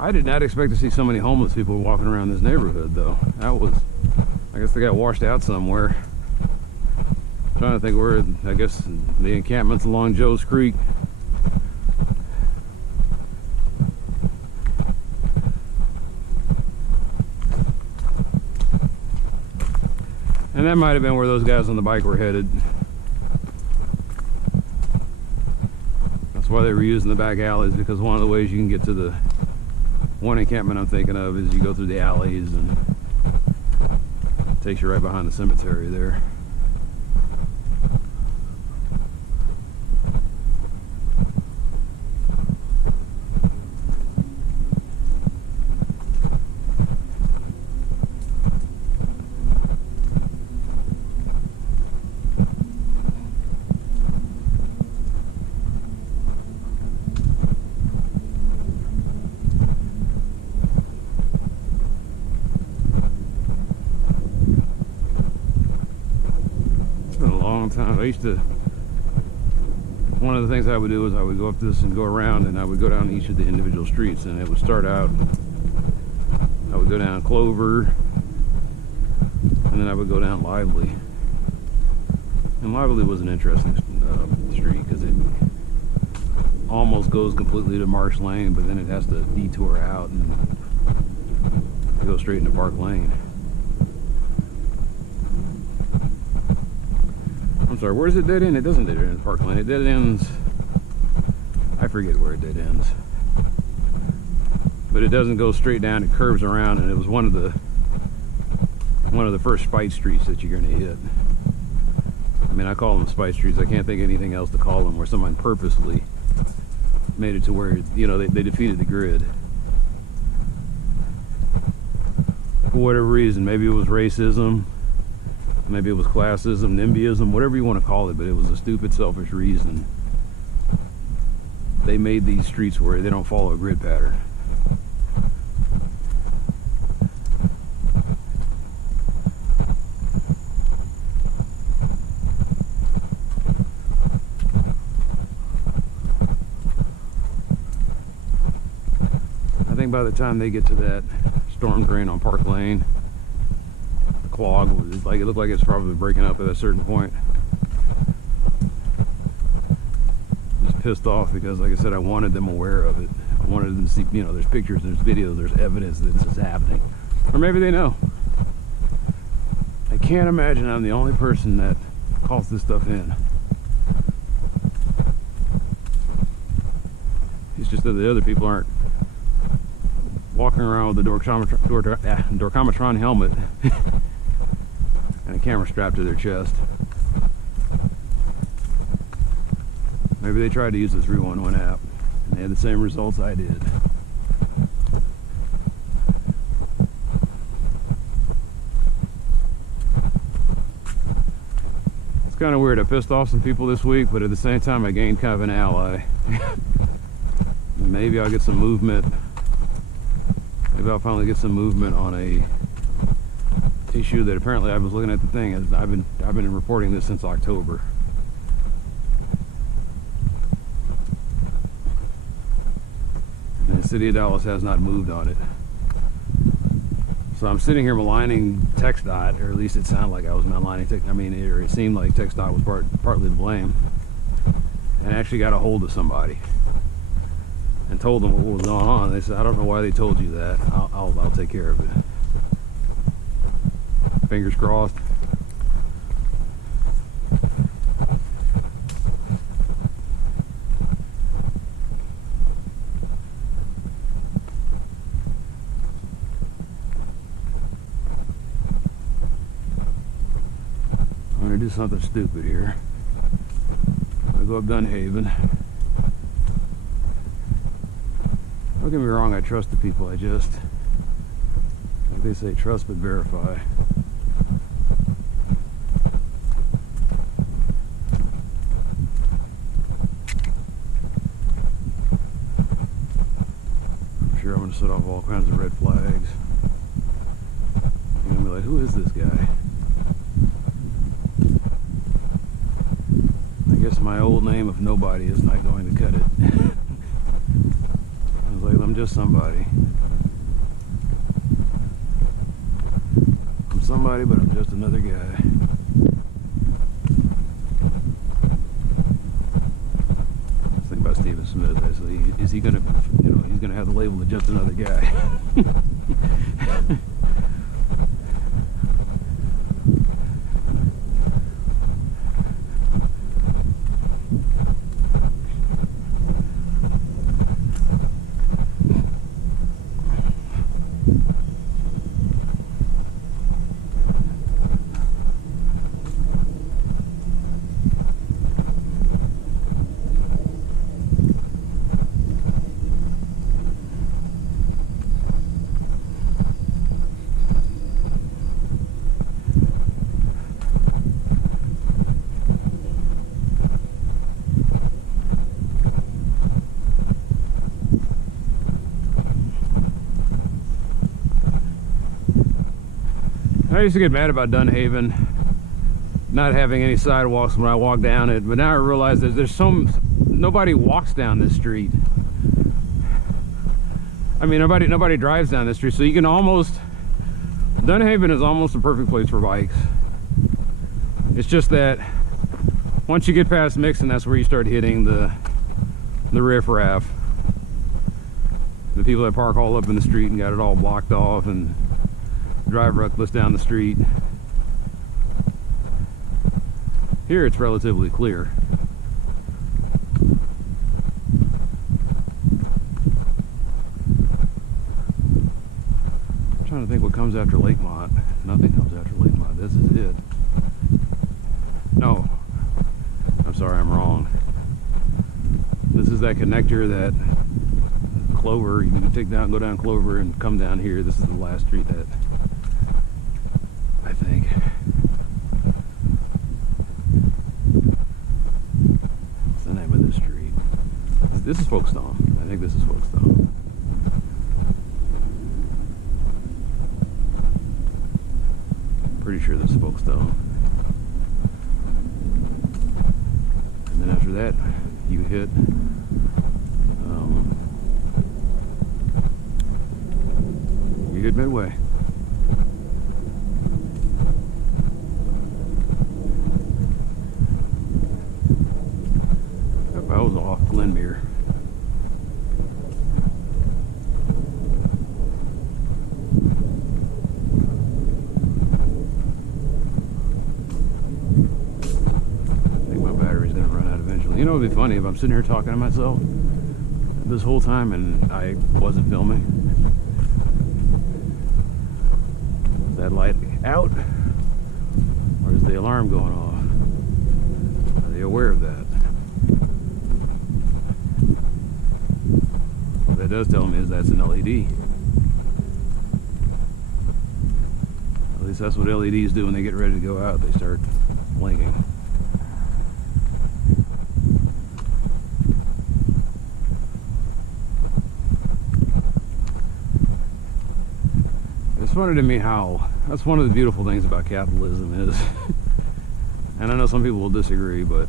I did not expect to see so many homeless people walking around this neighborhood, though. That was, I guess they got washed out somewhere. I'm trying to think where, I guess the encampment's along Joe's Creek. And that might have been where those guys on the bike were headed. That's why they were using the back alleys, because one of the ways you can get to the one encampment I'm thinking of is you go through the alleys and it takes you right behind the cemetery there. Time. I used to, one of the things I would do is I would go up this and go around, and I would go down each of the individual streets, and it would start out, I would go down Clover, and then I would go down Lively. And Lively was an interesting street because it almost goes completely to Marsh Lane, but then it has to detour out and go straight into Park Lane. I'm sorry, where does it dead end? It doesn't dead end in Park Lane. It dead ends, I forget where it dead ends. But it doesn't go straight down, it curves around, and it was one of the first spite streets that you're gonna hit. I mean, I call them spite streets. I can't think of anything else to call them, where someone purposely made it to where, you know, they defeated the grid. For whatever reason, maybe it was racism, maybe it was classism, NIMBYism, whatever you want to call it, but it was a stupid, selfish reason. They made these streets where they don't follow a grid pattern. I think by the time they get to that storm drain on Park Lane, Clogged, like, it looked like it's probably breaking up at a certain point. Just pissed off because, like I said, I wanted them aware of it. I wanted them to see, you know, there's pictures, there's videos, there's evidence that this is happening. Or maybe they know. I can't imagine I'm the only person that calls this stuff in. It's just that the other people aren't walking around with the Dorcomatron helmet and a camera strapped to their chest. Maybe they tried to use the 311 app and they had the same results I did. It's kind of weird. I pissed off some people this week, but at the same time I gained kind of an ally. Maybe I'll get some movement. Maybe I'll finally get some movement on a issue that apparently I was looking at the thing. I've been reporting this since October. And the city of Dallas has not moved on it. So I'm sitting here maligning TxDOT, or at least it sounded like I was maligning TxDOT. I mean, it seemed like TxDOT was partly to blame. And I actually got a hold of somebody and told them what was going on. They said, I don't know why they told you that. I'll take care of it. Fingers crossed. I'm gonna do something stupid here. I'm gonna go up Dunhaven. Don't get me wrong, I trust the people. I just, like they say, trust but verify. I'm sure I'm going to set off all kinds of red flags. gonna be like, who is this guy? I guess my old name of nobody is not going to cut it. I was like, I'm just somebody. I'm somebody, but I'm just another guy. Think about Stephen Smith. I said, is he gonna, he's gonna have the label of just another guy? I used to get mad about Dunhaven not having any sidewalks when I walk down it, but now I realize that nobody walks down this street. I mean, nobody drives down this street, so you can Dunhaven is almost a perfect place for bikes. It's just that once you get past Mixon, that's where you start hitting the riffraff. The people that park all up in the street and got it all blocked off and drive reckless down the street. Here it's relatively clear. I'm trying to think what comes after Lakemont. Nothing comes after Lakemont. This is it. No, I'm sorry, I'm wrong. This is that connector, that Clover. You can take down, go down Clover and come down here. This is the last street that I think. What's the name of this street? This is Folkestone. I think this is Folkestone. Pretty sure this is Folkestone. And then after that, you hit Midway. Yep, I was off Glenmere. I think my battery's gonna run out eventually. You know, it'd be funny if I'm sitting here talking to myself this whole time and I wasn't filming. That light out, or is the alarm going off? Are they aware of that? What that does tell me is that's an LED. At least that's what LEDs do when they get ready to go out. They start blinking. It's funny to me how that's one of the beautiful things about capitalism is, and I know some people will disagree, but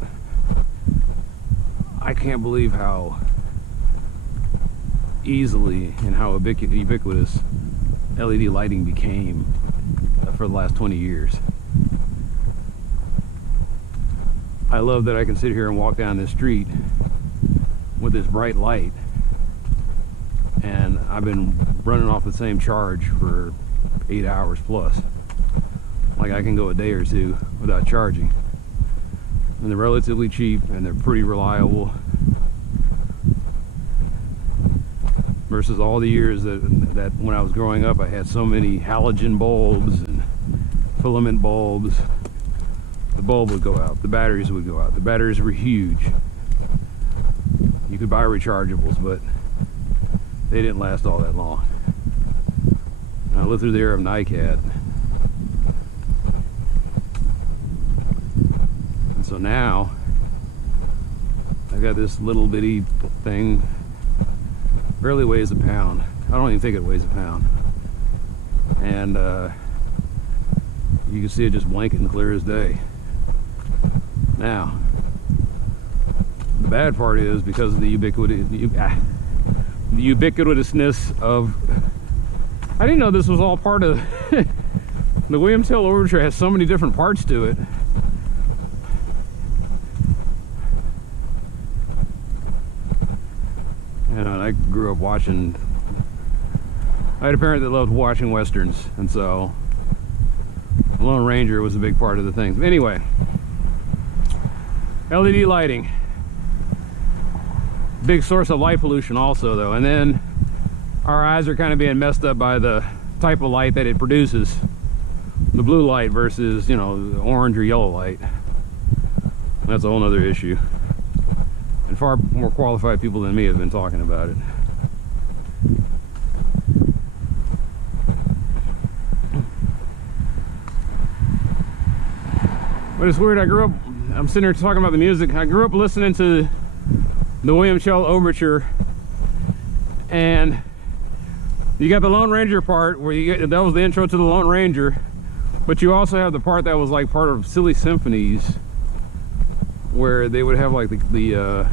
I can't believe how easily and how ubiquitous LED lighting became for the last 20 years. I love that I can sit here and walk down this street with this bright light, and I've been running off the same charge for 8 hours plus. Like, I can go a day or two without charging, and they're relatively cheap and they're pretty reliable versus all the years that when I was growing up I had so many halogen bulbs and filament bulbs. The bulb would go out, the batteries would go out. The batteries were huge. You could buy rechargeables, but they didn't last all that long. I lived through the era of NICAD. And so now, I've got this little bitty thing, barely weighs a pound. I don't even think it weighs a pound. And You can see it just blinking clear as day. Now, the bad part is because of the ubiquitousness of... I didn't know this was all part of... The Williams Hill Overture has so many different parts to it. And I grew up watching... I had a parent that loved watching Westerns, and so Lone Ranger was a big part of the thing. Anyway, LED lighting. Big source of light pollution also, though. And then our eyes are kind of being messed up by the type of light that it produces. The blue light versus, you know, the orange or yellow light. That's a whole other issue. And far more qualified people than me have been talking about it. But it's weird, I'm sitting here talking about the music. I grew up listening to the Williams Hill Overture, and you got the Lone Ranger part where that was the intro to the Lone Ranger, but you also have the part that was like part of Silly Symphonies, where they would have like the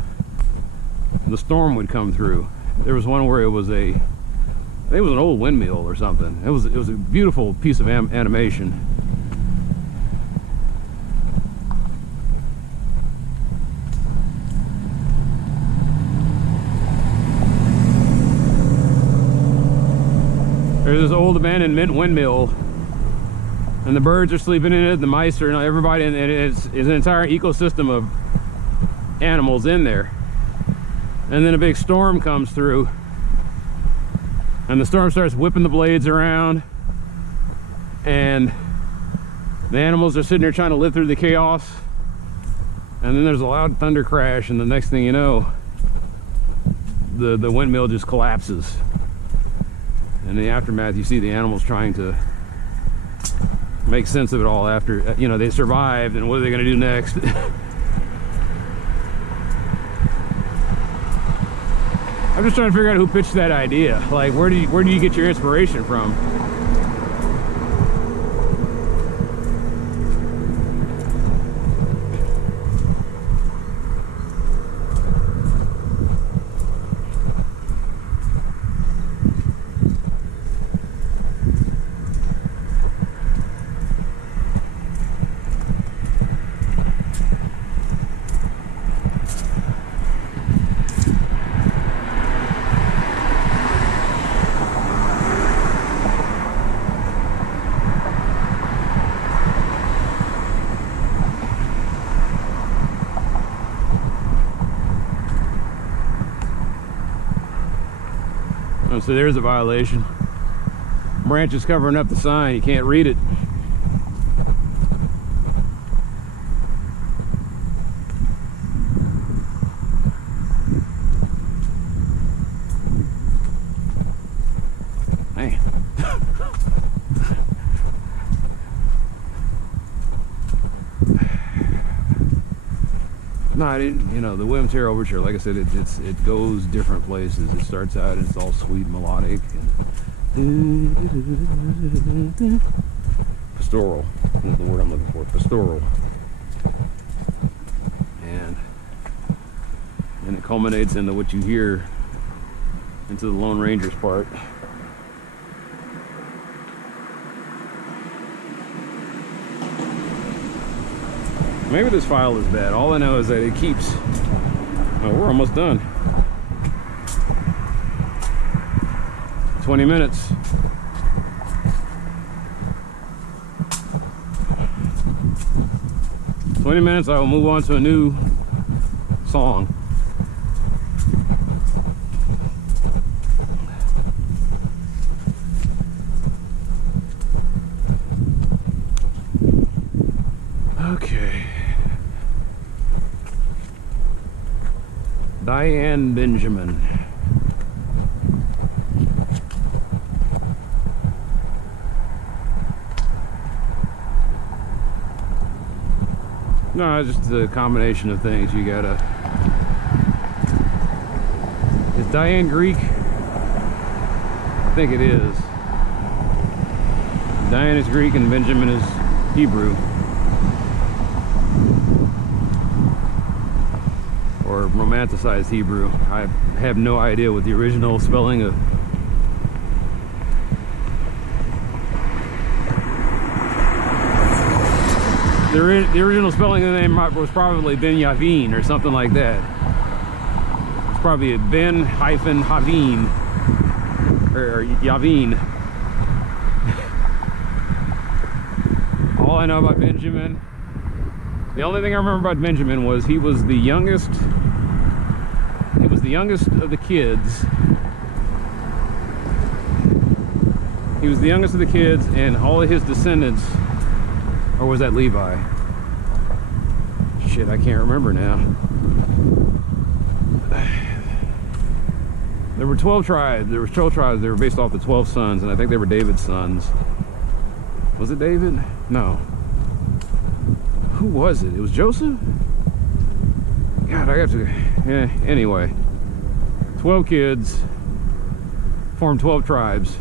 storm would come through. There was one where it was I think it was an old windmill or something. It was a beautiful piece of animation. There's this old abandoned windmill, and the birds are sleeping in it, the mice are, everybody, and it's an entire ecosystem of animals in there. And then a big storm comes through, and the storm starts whipping the blades around, and the animals are sitting there trying to live through the chaos. And then there's a loud thunder crash, and the next thing you know, the windmill just collapses. In the aftermath, you see the animals trying to make sense of it all after, you know, they survived, and what are they going to do next? I'm just trying to figure out who pitched that idea. Like, where do you get your inspiration from? So there's a violation. Branch is covering up the sign, you can't read it. Man. No, I didn't, you know, the Williams Hill Overture, like I said, it goes different places. It starts out and it's all sweet, melodic, and pastoral is the word I'm looking for, pastoral. And it culminates into what you hear, into the Lone Ranger's part. Maybe this file is bad. All I know is that it keeps... Oh, we're almost done. 20 minutes. I will move on to a new song. Okay. Diane Benjamin. No, it's just a combination of things. You gotta... Is Diane Greek? I think it is. Diane is Greek and Benjamin is Hebrew. Or romanticized Hebrew. I have no idea what the original spelling of the original spelling of the name was probably Ben Yavin or something like that. It's probably Ben hyphen Havin or Yavin. All I know about Benjamin, the only thing I remember about Benjamin was he was the youngest. He was the youngest of the kids. He was the youngest of the kids, and all of his descendants, or was that Levi? Shit, I can't remember now. There were 12 tribes. There were 12 tribes. They were based off the 12 sons, and I think they were David's sons. Was it David? No. Who was it? It was Joseph? God, I got to... Yeah, anyway. 12 kids formed 12 tribes.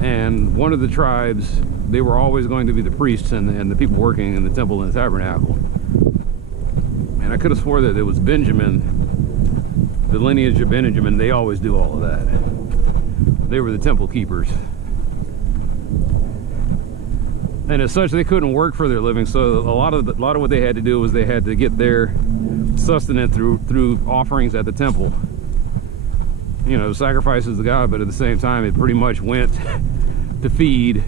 And one of the tribes, they were always going to be the priests and the people working in the temple and the tabernacle. And I could have swore that it was Benjamin, the lineage of Benjamin. They always do all of that. They were the temple keepers. And as such, they couldn't work for their living, so a lot of what they had to do was they had to get their sustenance through offerings at the temple. You know, sacrifices to God, but at the same time, it pretty much went to feed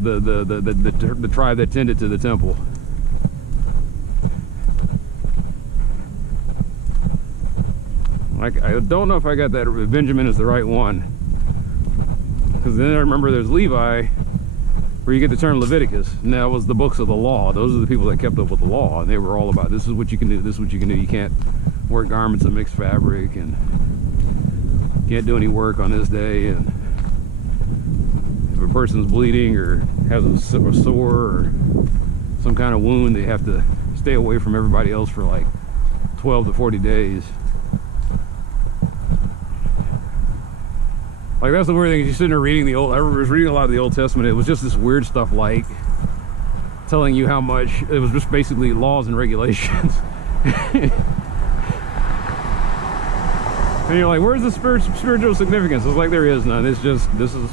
the tribe that tended to the temple. Like, I don't know if I got that Benjamin is the right one, because then I remember there's Levi, where you get the term Leviticus, and that was the books of the law. Those are the people that kept up with the law, and they were all about this is what you can do, this is what you can do. You can't wear garments of mixed fabric, and can't do any work on this day, and if a person's bleeding or has a sore or some kind of wound, they have to stay away from everybody else for like 12 to 40 days. Like, that's the weird thing. You're sitting there reading the old, I was reading a lot of the Old Testament. It was just this weird stuff like telling you how much, it was just basically laws and regulations. And you're like, where's the spiritual significance? It's like, there is none. It's just, this is,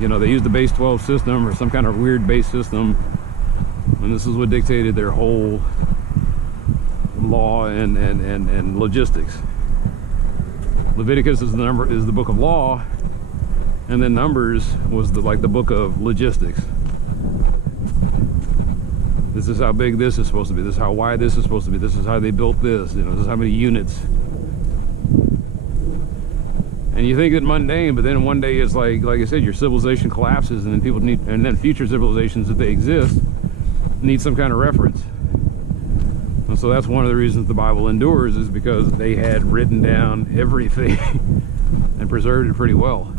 you know, they used the base 12 system or some kind of weird base system, and this is what dictated their whole law and logistics. Leviticus is the book of law, and then Numbers was like the book of logistics. This is how big this is supposed to be. This is how wide this is supposed to be. This is how they built this. You know, this is how many units. And you think it mundane, but then one day it's like I said, your civilization collapses, and then people need, and then future civilizations, if they exist, need some kind of reference. And so that's one of the reasons the Bible endures, is because they had written down everything and preserved it pretty well.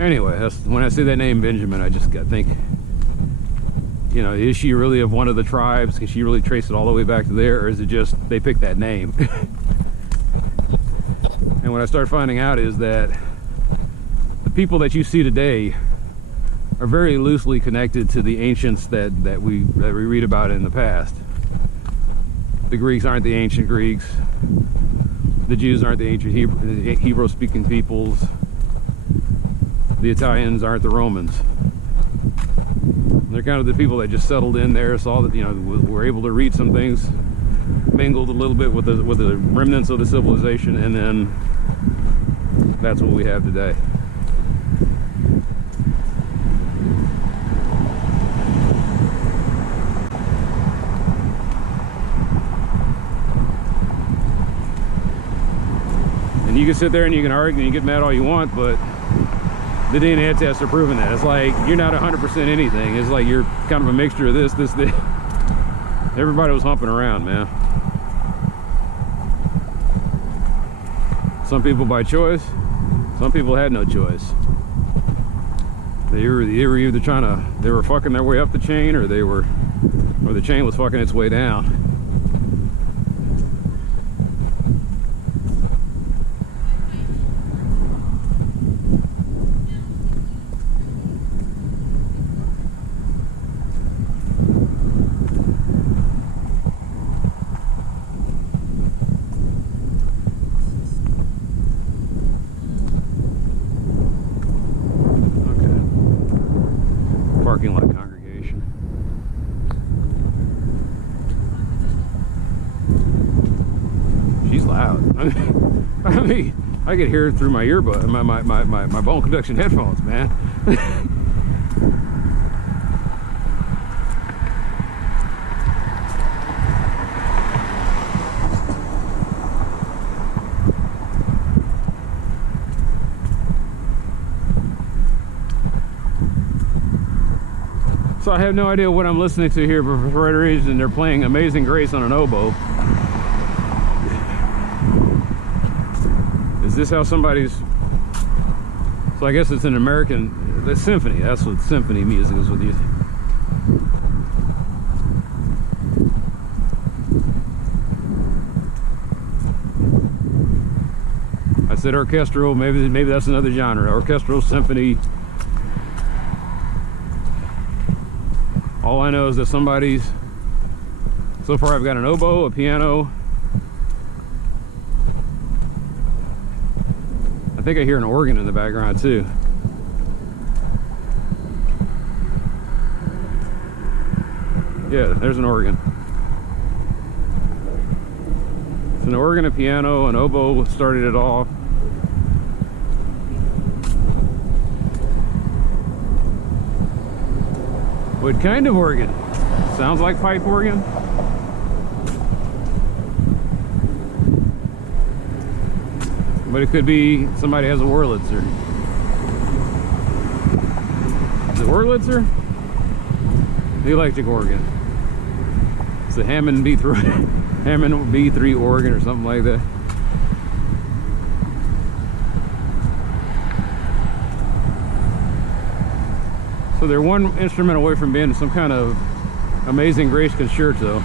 Anyway, that's, when I see that name Benjamin, I just think, you know, is she really of one of the tribes? Can she really trace it all the way back to there, or is it just they picked that name? And what I start finding out is that the people that you see today are very loosely connected to the ancients that we read about in the past. The Greeks aren't the ancient Greeks. The Jews aren't the ancient Hebrew-speaking peoples. The Italians aren't the Romans. They're kind of the people that just settled in there, saw that, you know, were able to read some things, mingled a little bit with the remnants of the civilization, and then that's what we have today. And you can sit there and you can argue and you get mad all you want, but the DNA tests are proving that. It's like, you're not 100% anything. It's like you're kind of a mixture of this. Everybody was humping around, man. Some people by choice, some people had no choice. They were either they were fucking their way up the chain, or they were Or the chain was fucking its way down. Parking lot congregation. She's loud. I mean, I could hear it through my earbud, my bone conduction headphones, man. So I have no idea what I'm listening to here, but for whatever reason they're playing Amazing Grace on an oboe. Is this how somebody's... So I guess it's an American... The symphony, that's what symphony music is with you. I said orchestral, maybe that's another genre. Orchestral, symphony. All I know is that somebody's... So far I've got an oboe, a piano. I think I hear an organ in the background too. Yeah, there's an organ. It's an organ, a piano, an oboe started it off. What kind of organ? Sounds like pipe organ. But it could be somebody has a Wurlitzer. Is it Wurlitzer? The electric organ. It's a Hammond B3 Hammond B3 organ or something like that. So they're one instrument away from being some kind of Amazing Grace concerto.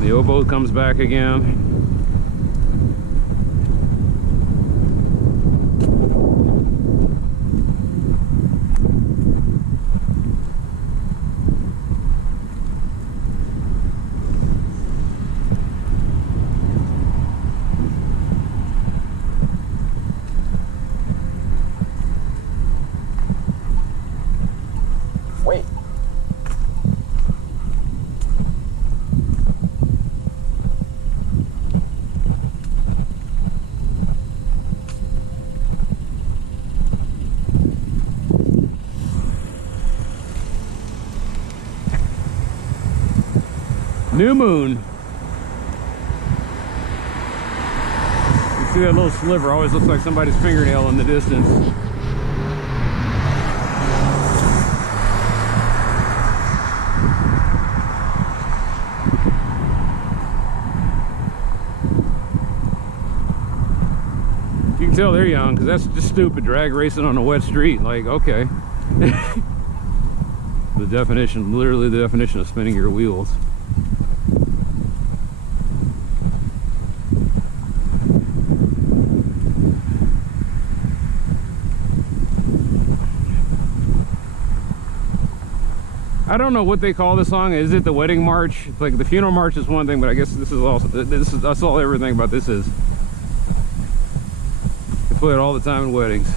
The oboe comes back again. Wait. New moon. You see that little sliver? Always looks like somebody's fingernail in the distance. You can tell they're young because that's just stupid drag racing on a wet street. Like, okay. The definition, literally the definition of spinning your wheels. I don't know what they call the song. Is it the wedding march? It's like the funeral march is one thing, but I guess this is also that's all everything about this is. They play it all the time in weddings.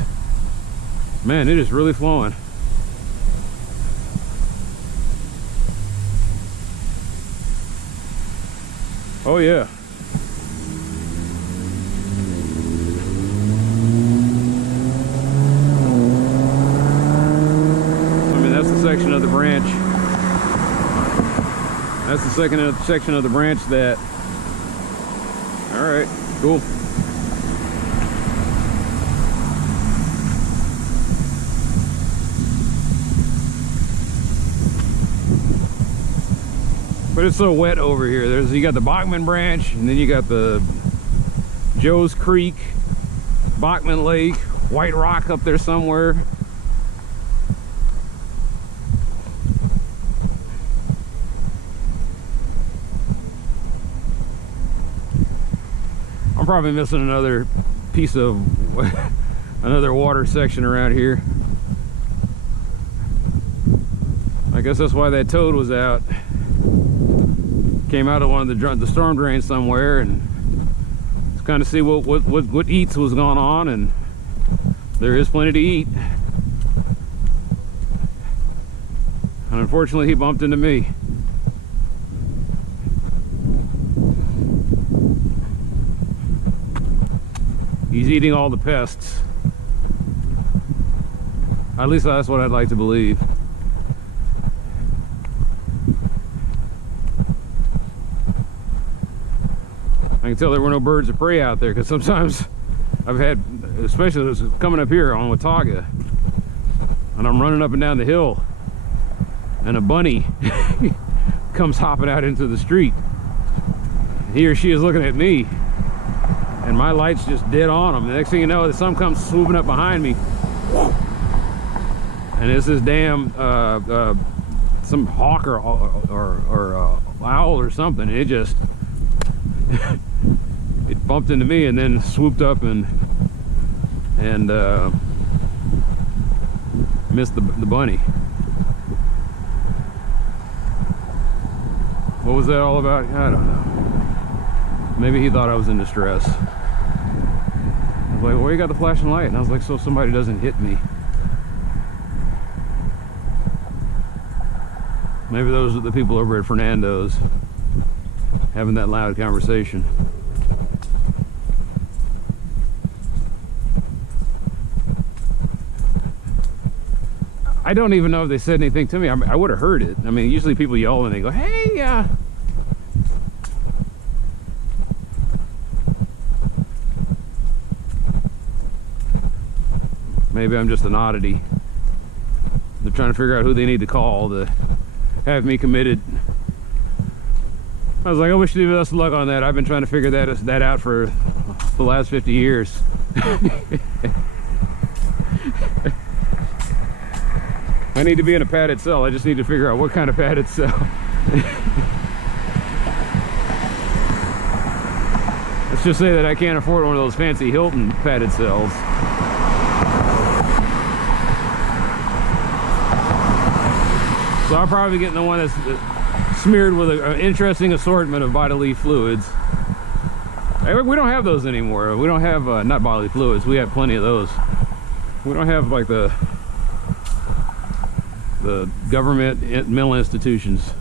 Man, it is really flowing. Oh yeah. I mean, that's the section of the branch. That's the second section of the branch that... All right, cool. But it's so wet over here. You got the Bachman Branch, and then you got the Joe's Creek, Bachman Lake, White Rock up there somewhere. probably missing another piece of another water section around here. I guess that's why that toad was out. Came out of one of the storm drains somewhere and just kind of see what eats was going on, and there is plenty to eat. And unfortunately, he bumped into me. He's eating all the pests. At least that's what I'd like to believe. I can tell there were no birds of prey out there, because sometimes I've had, especially coming up here on Watauga, and I'm running up and down the hill, and a bunny comes hopping out into the street. He or she is looking at me, and my light's just dead on them. The next thing you know, the sun comes swooping up behind me, and it's this damn some hawk or owl or something. And it just it bumped into me and then swooped up and missed the bunny. What was that all about? I don't know. Maybe he thought I was in distress. I was like, well, you got the flashing light? And I was like, so somebody doesn't hit me. Maybe those are the people over at Fernando's having that loud conversation. I don't even know if they said anything to me. I would have heard it. I mean, usually people yell and they go, hey, maybe I'm just an oddity. They're trying to figure out who they need to call to have me committed. I was like, I wish you the best of luck on that. I've been trying to figure that out for the last 50 years. I need to be in a padded cell. I just need to figure out what kind of padded cell. Let's just say that I can't afford one of those fancy Hilton padded cells. So I'll probably be getting the one that's smeared with an interesting assortment of bodily fluids. We don't have those anymore. We don't have, not bodily fluids, we have plenty of those. We don't have like the government mental institutions.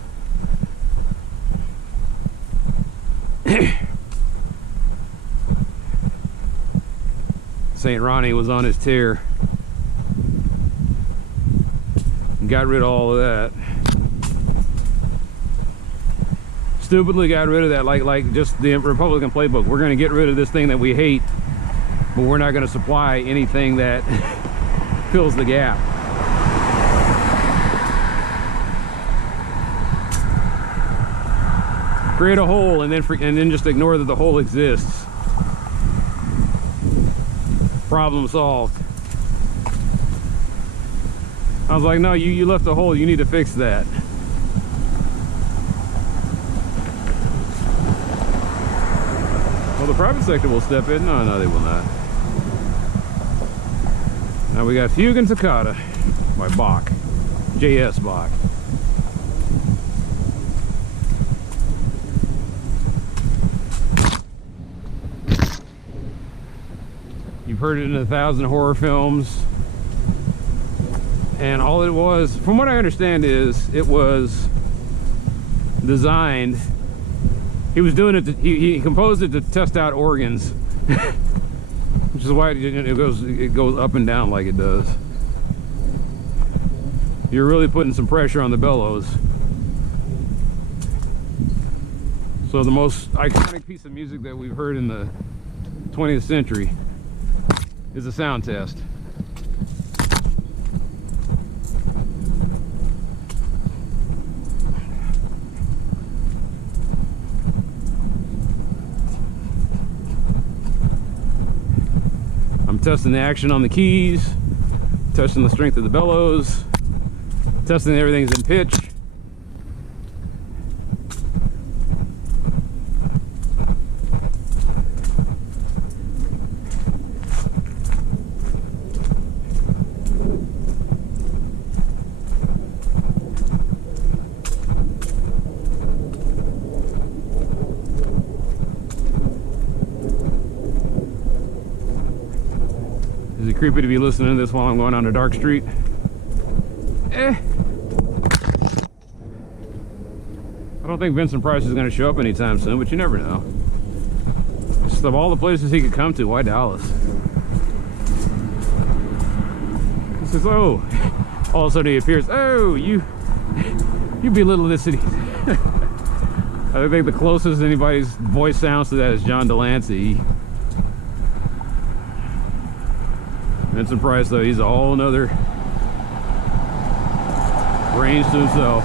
St. Ronnie was on his tear. Got rid of all of that. Stupidly got rid of that, like just the Republican playbook. We're going to get rid of this thing that we hate, but we're not going to supply anything that fills the gap. Create a hole and then just ignore that the hole exists. Problem solved. I was like, no, you left a hole, you need to fix that. Well, the private sector will step in. No, they will not. Now we got Fugue and Toccata by Bach. J.S. Bach. You've heard it in 1,000 horror films. And all it was, from what I understand, is it was designed. He was doing it. He composed it to test out organs, which is why it goes up and down like it does. You're really putting some pressure on the bellows. So the most iconic piece of music that we've heard in the 20th century is a sound test. I'm testing the action on the keys, testing the strength of the bellows, testing everything's in pitch. creepy to be listening to this while I'm going on a dark street. I don't think Vincent Price is going to show up anytime soon, but you never know. Just of all the places he could come to, why Dallas? He says, oh, all of a sudden he appears, oh, you belittle this city. I think the closest anybody's voice sounds to that is John Delancey. Vincent Price, though, he's a whole nother range to himself.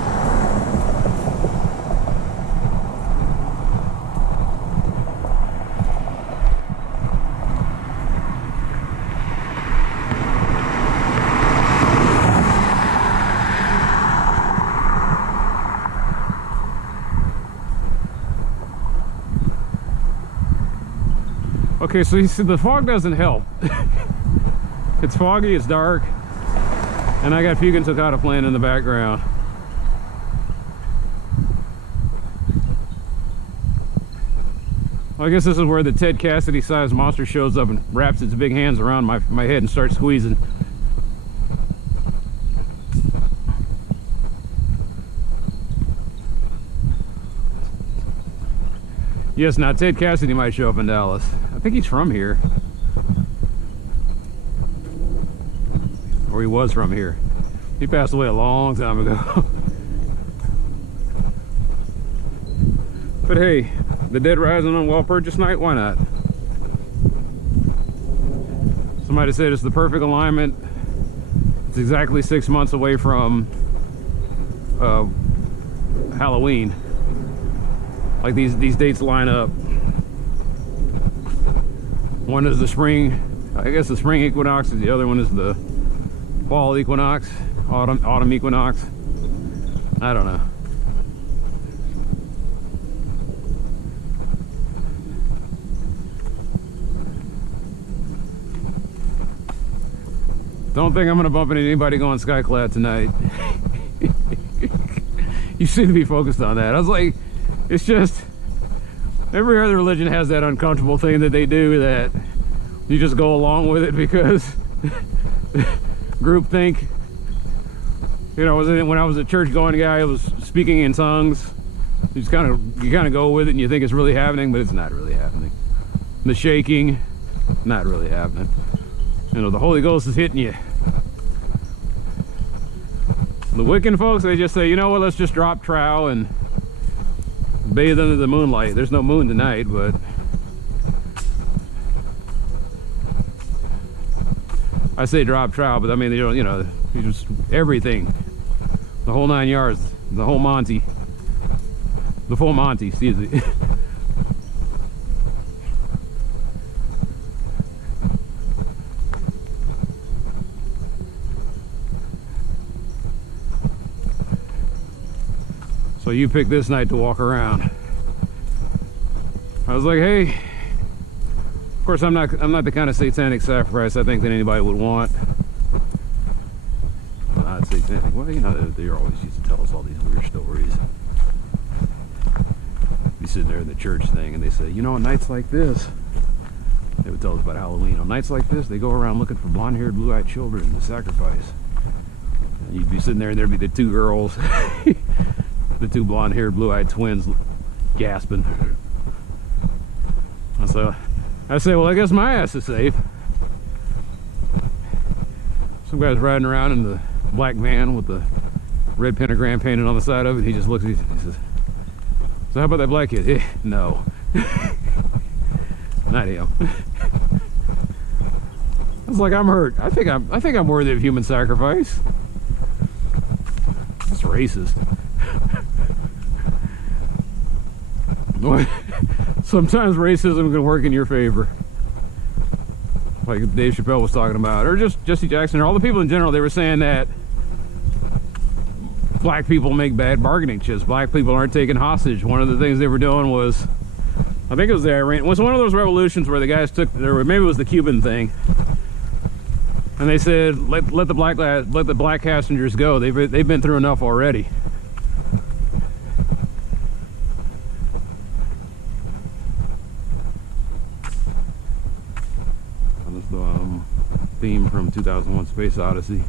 Okay, so you see, the fog doesn't help. It's foggy, it's dark, and I got Fugue and Toccata playing in the background. Well, I guess this is where the Ted Cassidy-sized monster shows up and wraps its big hands around my head and starts squeezing. Yes, now Ted Cassidy might show up in Dallas. I think he's from here. Or he was from here. He passed away a long time ago. But hey, the dead rising on Walpurgis Night, why not? Somebody said it's the perfect alignment. It's exactly 6 months away from Halloween. Like these dates line up. One is the spring, I guess the spring equinox, and the other one is the fall equinox, autumn equinox. I don't know. Don't think I'm gonna bump into anybody going skyclad tonight. You seem to be focused on that. I was like, it's just, every other religion has that uncomfortable thing that they do that you just go along with it because groupthink. You know, when I was a church going guy, I was speaking in tongues. You kind of go with it and you think it's really happening, but it's not really happening. The shaking, not really happening. You know, the Holy Ghost is hitting you. The Wiccan folks, they just say, you know what, let's just drop trow and bathe under the moonlight. There's no moon tonight, but I say drop trout, but I mean, you know, you just everything, the whole 9 yards, the whole Monty, the full Monty, excuse me. So you picked this night to walk around. I was like, hey, of course I'm not the kind of satanic sacrifice I think that anybody would want. Well, not satanic. Well, you know, they always used to tell us all these weird stories. Be sitting there in the church thing and they say, you know, on nights like this, they would tell us about Halloween. On nights like this, they go around looking for blonde-haired, blue-eyed children to sacrifice. And you'd be sitting there and there'd be the two girls. The two blonde-haired, blue-eyed twins gasping. So I say, well, I guess my ass is safe. Some guy's riding around in the black van with the red pentagram painted on the side of it. He just looks at me, he says, so how about that black kid? No. Not him. I was like, I'm hurt. I think I'm worthy of human sacrifice. That's racist. Sometimes racism can work in your favor, like Dave Chappelle was talking about, or just Jesse Jackson, or all the people in general. They were saying that black people make bad bargaining chips. Black people aren't taken hostage. One of the things they were doing was, I think it was the Iran, it was one of those revolutions where the guys took, or maybe it was the Cuban thing, and they said, let the black passengers go. They've been through enough already. theme from 2001: Space Odyssey.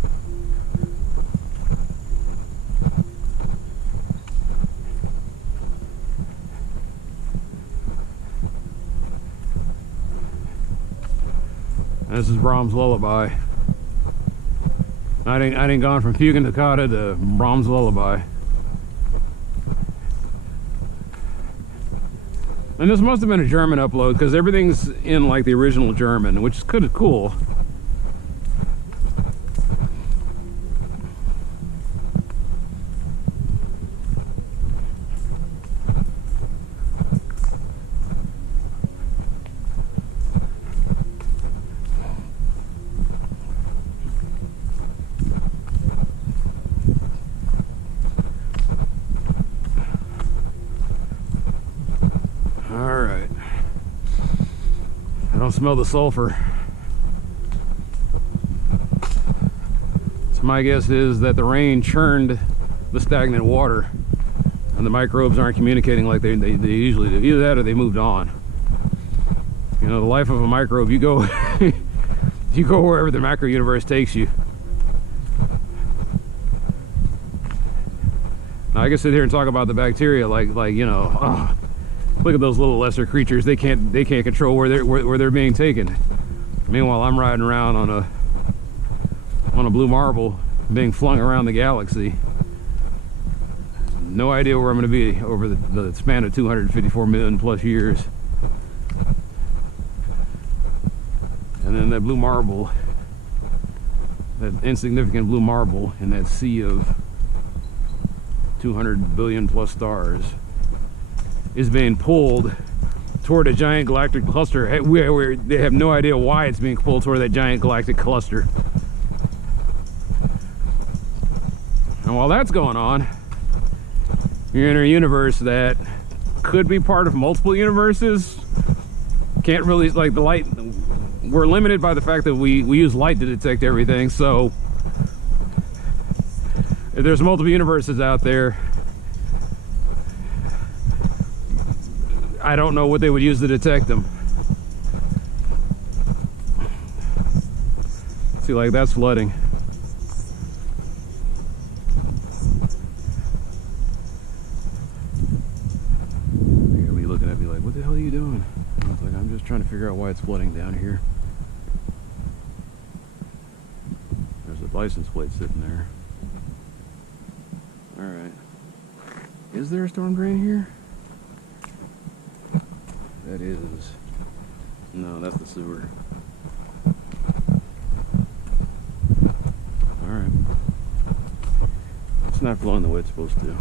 This is Brahms' Lullaby. I didn't gone from Fugue and Toccata to Brahms' Lullaby. And this must have been a German upload because everything's in like the original German, which is kind of cool. Smell the sulfur. So my guess is that the rain churned the stagnant water and the microbes aren't communicating like they usually do. Either that or they moved on. You know, the life of a microbe, you go you go wherever the macro universe takes you. Now I can sit here and talk about the bacteria like you know, oh, look at those little lesser creatures. They can't control where they're being taken. Meanwhile, I'm riding around on a blue marble being flung around the galaxy. No idea where I'm going to be over the span of 254 million plus years. And then that blue marble, that insignificant blue marble in that sea of 200 billion plus stars, is being pulled toward a giant galactic cluster. They have no idea why it's being pulled toward that giant galactic cluster. And while that's going on, you're in a universe that could be part of multiple universes. Can't really, like, the light, we're limited by the fact that we use light to detect everything. So if there's multiple universes out there, I don't know what they would use to detect them. See, like, that's flooding. They're gonna be looking at me like, what the hell are you doing? And I was like, I'm just trying to figure out why it's flooding down here. There's a license plate sitting there. Alright. Is there a storm drain here? That is. No, that's the sewer. Alright. It's not flowing the way it's supposed to.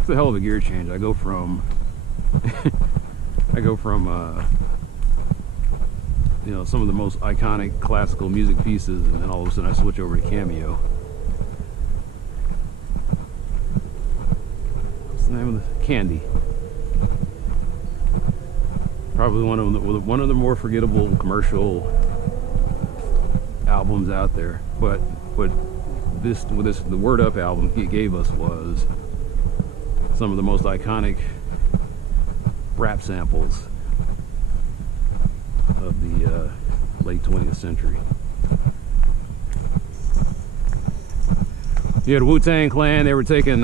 It's a hell of a gear change. I go from you know, some of the most iconic classical music pieces, and then all of a sudden I switch over to Cameo. What's the name of the Candy? Probably one of the more forgettable commercial albums out there. But what the Word Up album he gave us was some of the most iconic rap samples of the late 20th century. You had Wu-Tang Clan. They were taking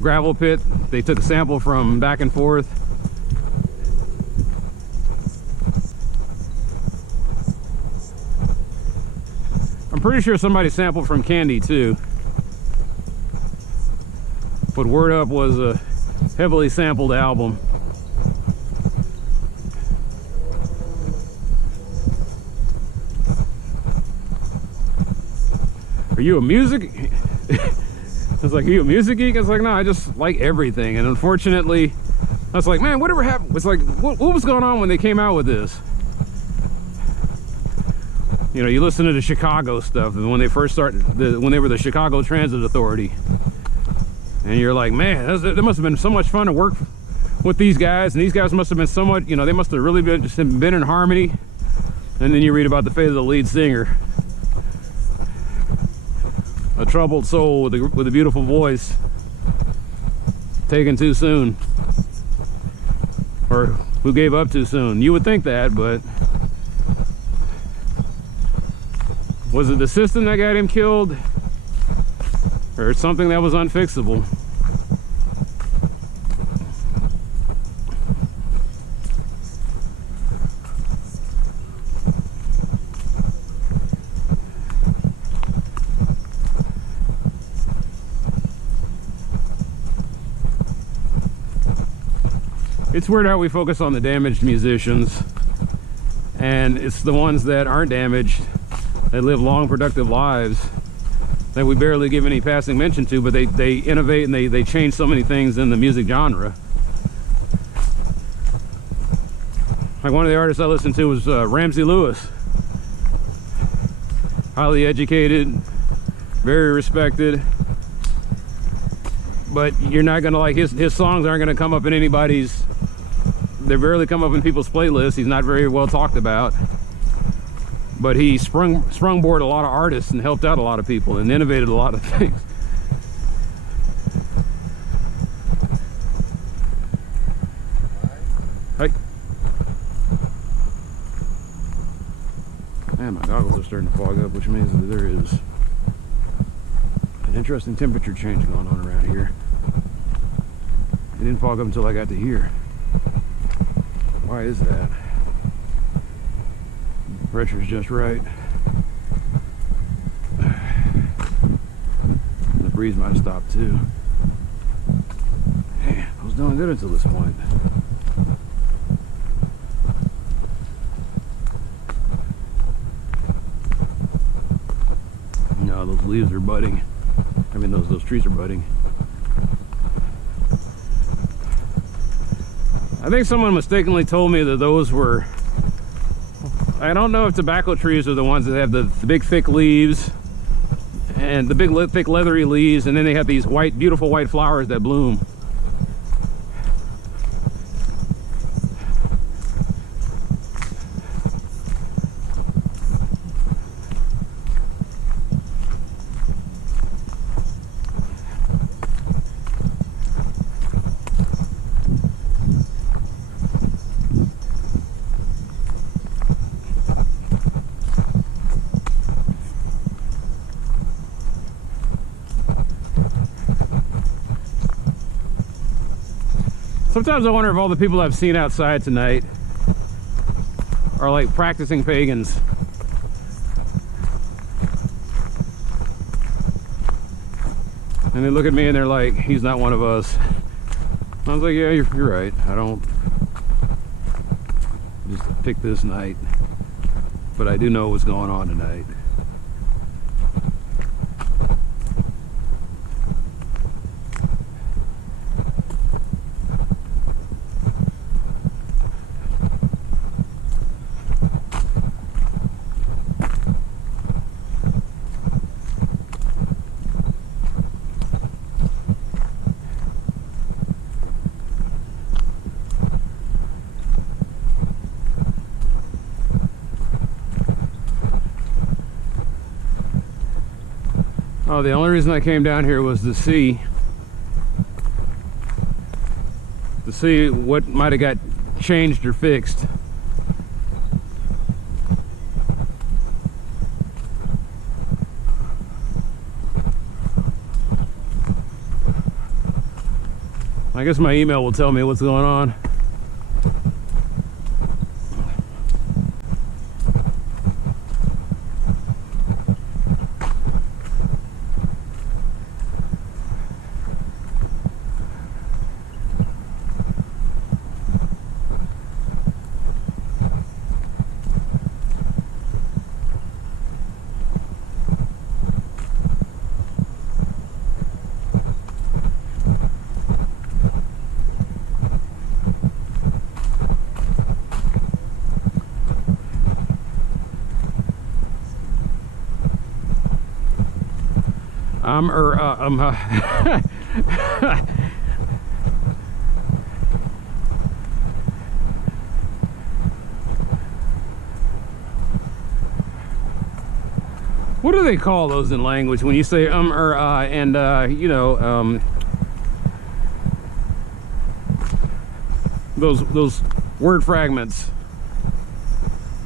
Gravel Pit. They took a sample from Back and Forth. I'm pretty sure somebody sampled from Candy too. But Word Up was a heavily sampled album. Are you a music? I was like, are you a music geek? I was like, no, I just like everything. And unfortunately, I was like, man, whatever happened? It's like, what was going on when they came out with this? You know, you listen to the Chicago stuff, and when they first started, when they were the Chicago Transit Authority, and you're like, man, that must have been so much fun to work with these guys, and these guys must have been so much, you know, they must have really been in harmony. And then you read about the fate of the lead singer. A troubled soul with a beautiful voice. taken too soon, or who gave up too soon. You would think that, but was it the system that got him killed, or something that was unfixable? It's weird how we focus on the damaged musicians, and it's the ones that aren't damaged, that live long, productive lives, that we barely give any passing mention to, but they innovate and they change so many things in the music genre. Like one of the artists I listened to was Ramsey Lewis. Highly educated, very respected, but you're not gonna like his songs aren't gonna come up in anybody's. They barely come up in people's playlists. He's not very well talked about, but he sprungboard a lot of artists and helped out a lot of people and innovated a lot of things. Hey, man, my goggles are starting to fog up, which means that there is an interesting temperature change going on around here. It didn't fog up until I got to here. Why is that? Pressure's just right. The breeze might have stopped too. Man, I was doing good until this point. No, those leaves are budding. I mean, those trees are budding. I think someone mistakenly told me that those were, I don't know if tobacco trees are the ones that have the big thick leaves and the big thick leathery leaves, and then they have these white, beautiful white flowers that bloom. Sometimes I wonder if all the people I've seen outside tonight are like practicing pagans. And they look at me and they're like, he's not one of us. I was like, yeah, you're right. I don't just pick this night, but I do know what's going on tonight. Oh, the only reason I came down here was to see what might have got changed or fixed. I guess my email will tell me what's going on. What do they call those in language when you say and you know, those word fragments,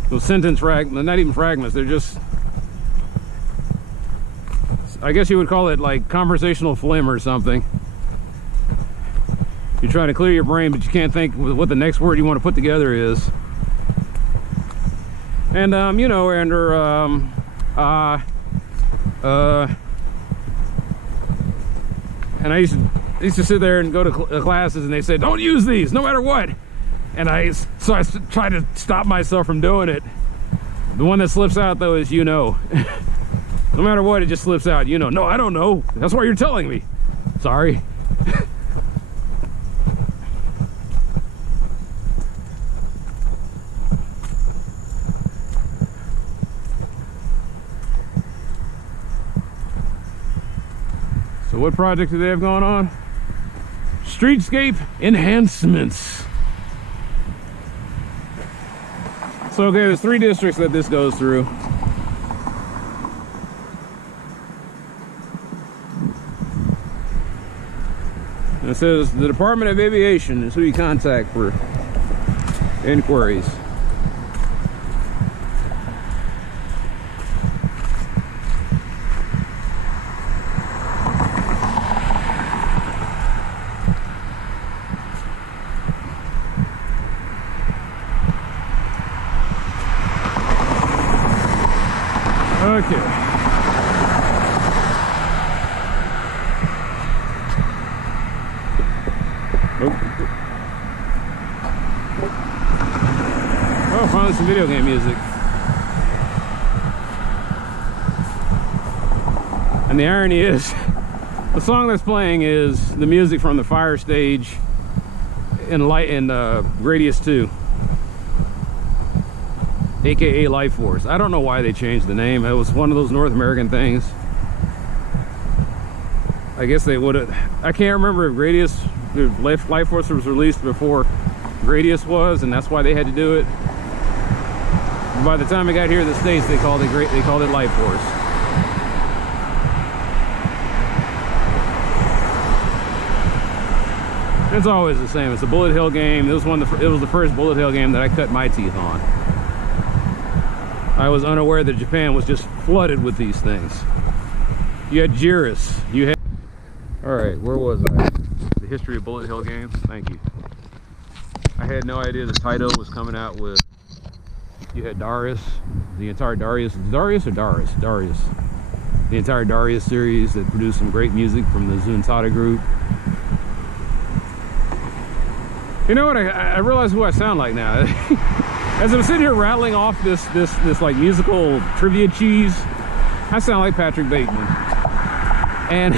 those sentence fragments, not even fragments, they're just, I guess you would call it like conversational phlegm or something. You're trying to clear your brain, but you can't think what the next word you want to put together is. And you know, under and I used to sit there and go to classes, and they said, don't use these no matter what. And I try to stop myself from doing it. The one that slips out though is, you know. No matter what, it just slips out, you know. No, I don't know. That's why you're telling me. Sorry. So what project do they have going on? Streetscape enhancements. So okay, there's 3 districts that this goes through. And it says the Department of Aviation is who you contact for inquiries. Okay. Oh, finally some video game music. And the irony is, the song that's playing is the music from the fire stage in Radius 2. AKA Life Force. I don't know why they changed the name. It was one of those North American things. I guess they would have. I can't remember if Life Force was released before Radius was, and that's why they had to do it. By the time it got here to the States, they called it Life Force. It's always the same. It's a Bullet Hill game. It was the first Bullet Hill game that I cut my teeth on. I was unaware that Japan was just flooded with these things. You had Jiris. You had. All right, where was I? The history of Bullet Hill games. Thank you. I had no idea the Taito was coming out with. You had Darius, the entire Darius. Darius or Darius? Darius. The entire Darius series that produced some great music from the Zuntata group. You know what? I realize who I sound like now. As I'm sitting here rattling off this like musical trivia cheese, I sound like Patrick Bateman. And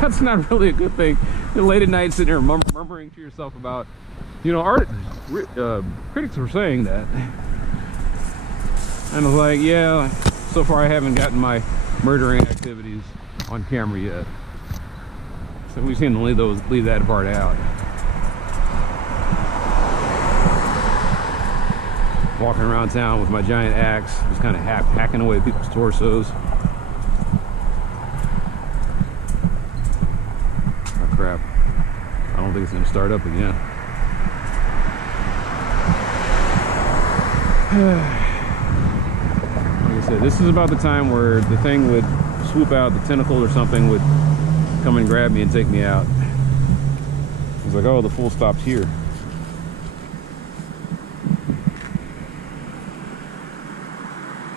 that's not really a good thing. Late at night, sitting here murmuring to yourself about, you know, critics were saying that. And I was like, yeah, so far I haven't gotten my murdering activities on camera yet. So we seem to leave that part out. Walking around town with my giant axe, just kind of hacking away at people's torsos. Oh crap. I don't think it's going to start up again. Like I said, this is about the time where the thing would swoop out, the tentacle or something would come and grab me and take me out. It's like, oh, the full stop's here.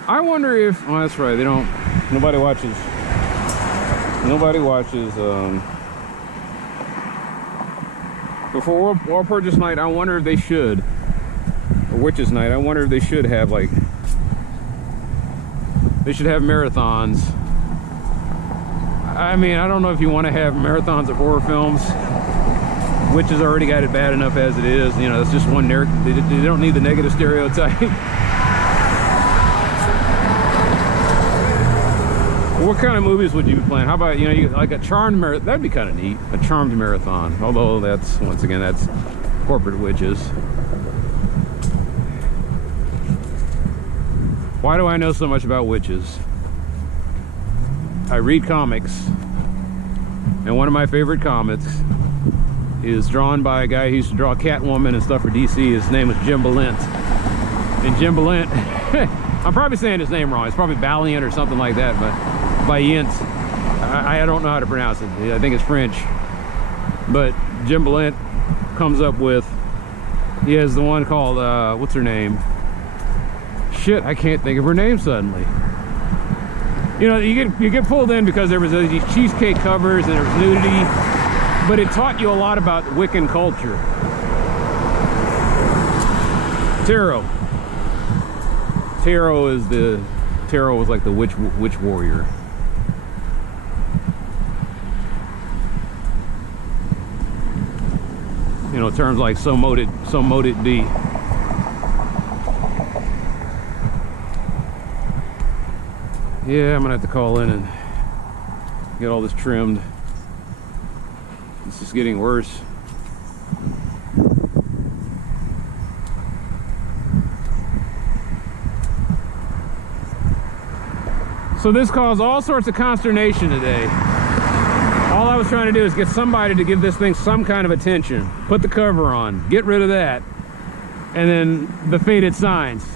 I wonder if, oh, that's right, nobody watches before Walpurgis Night. I wonder if they should, or Witches Night, I wonder if they should have marathons. I mean, I don't know if you want to have marathons of horror films. Witches already got it bad enough as it is. You know, it's just one narrative. They don't need the negative stereotype. What kind of movies would you be playing? How about, you know, like a charmed marathon? That'd be kind of neat. A charmed marathon. Although that's, once again, that's corporate witches. Why do I know so much about witches? I read comics. And one of my favorite comics is drawn by a guy who used to draw Catwoman and stuff for DC. His name is Jim Balint. And Jim Balint, I'm probably saying his name wrong. It's probably Valiant or something like that, but by Yent. I don't know how to pronounce it. I think it's French. But Jim Balint comes up with, he has the one called, what's her name? Shit, I can't think of her name suddenly. You know, you get pulled in because there was these cheesecake covers and there was nudity, but it taught you a lot about Wiccan culture. Tarot. Tarot was like the witch warrior. You know, terms like so mote it be. Yeah, I'm gonna have to call in and get all this trimmed. It's just getting worse. So this caused all sorts of consternation today. All I was trying to do is get somebody to give this thing some kind of attention. Put the cover on, get rid of that, and then the faded signs.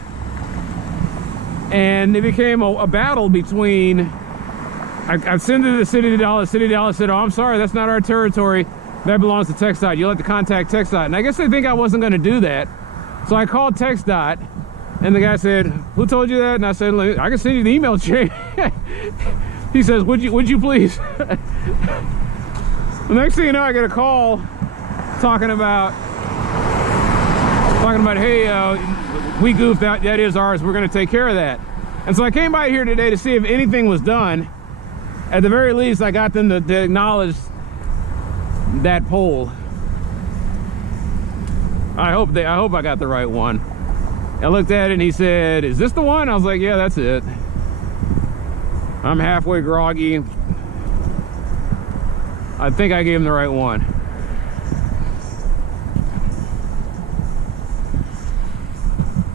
And it became a battle between, I sent it to the City of Dallas. City of Dallas said, oh, I'm sorry, that's not our territory. That belongs to TxDOT. You'll have to contact TxDOT. And I guess they think I wasn't gonna do that. So I called TxDOT, and the guy said, who told you that? And I said, I can send you the email chain. He says, would you please? The next thing you know, I get a call talking about, hey, we goofed out, that is ours, we're gonna take care of that. And so I came by here today to see if anything was done. At the very least, I got them to acknowledge that pole. I hope I got the right one. I looked at it and he said, is this the one? I was like, yeah, that's it. I'm halfway groggy. I think I gave him the right one.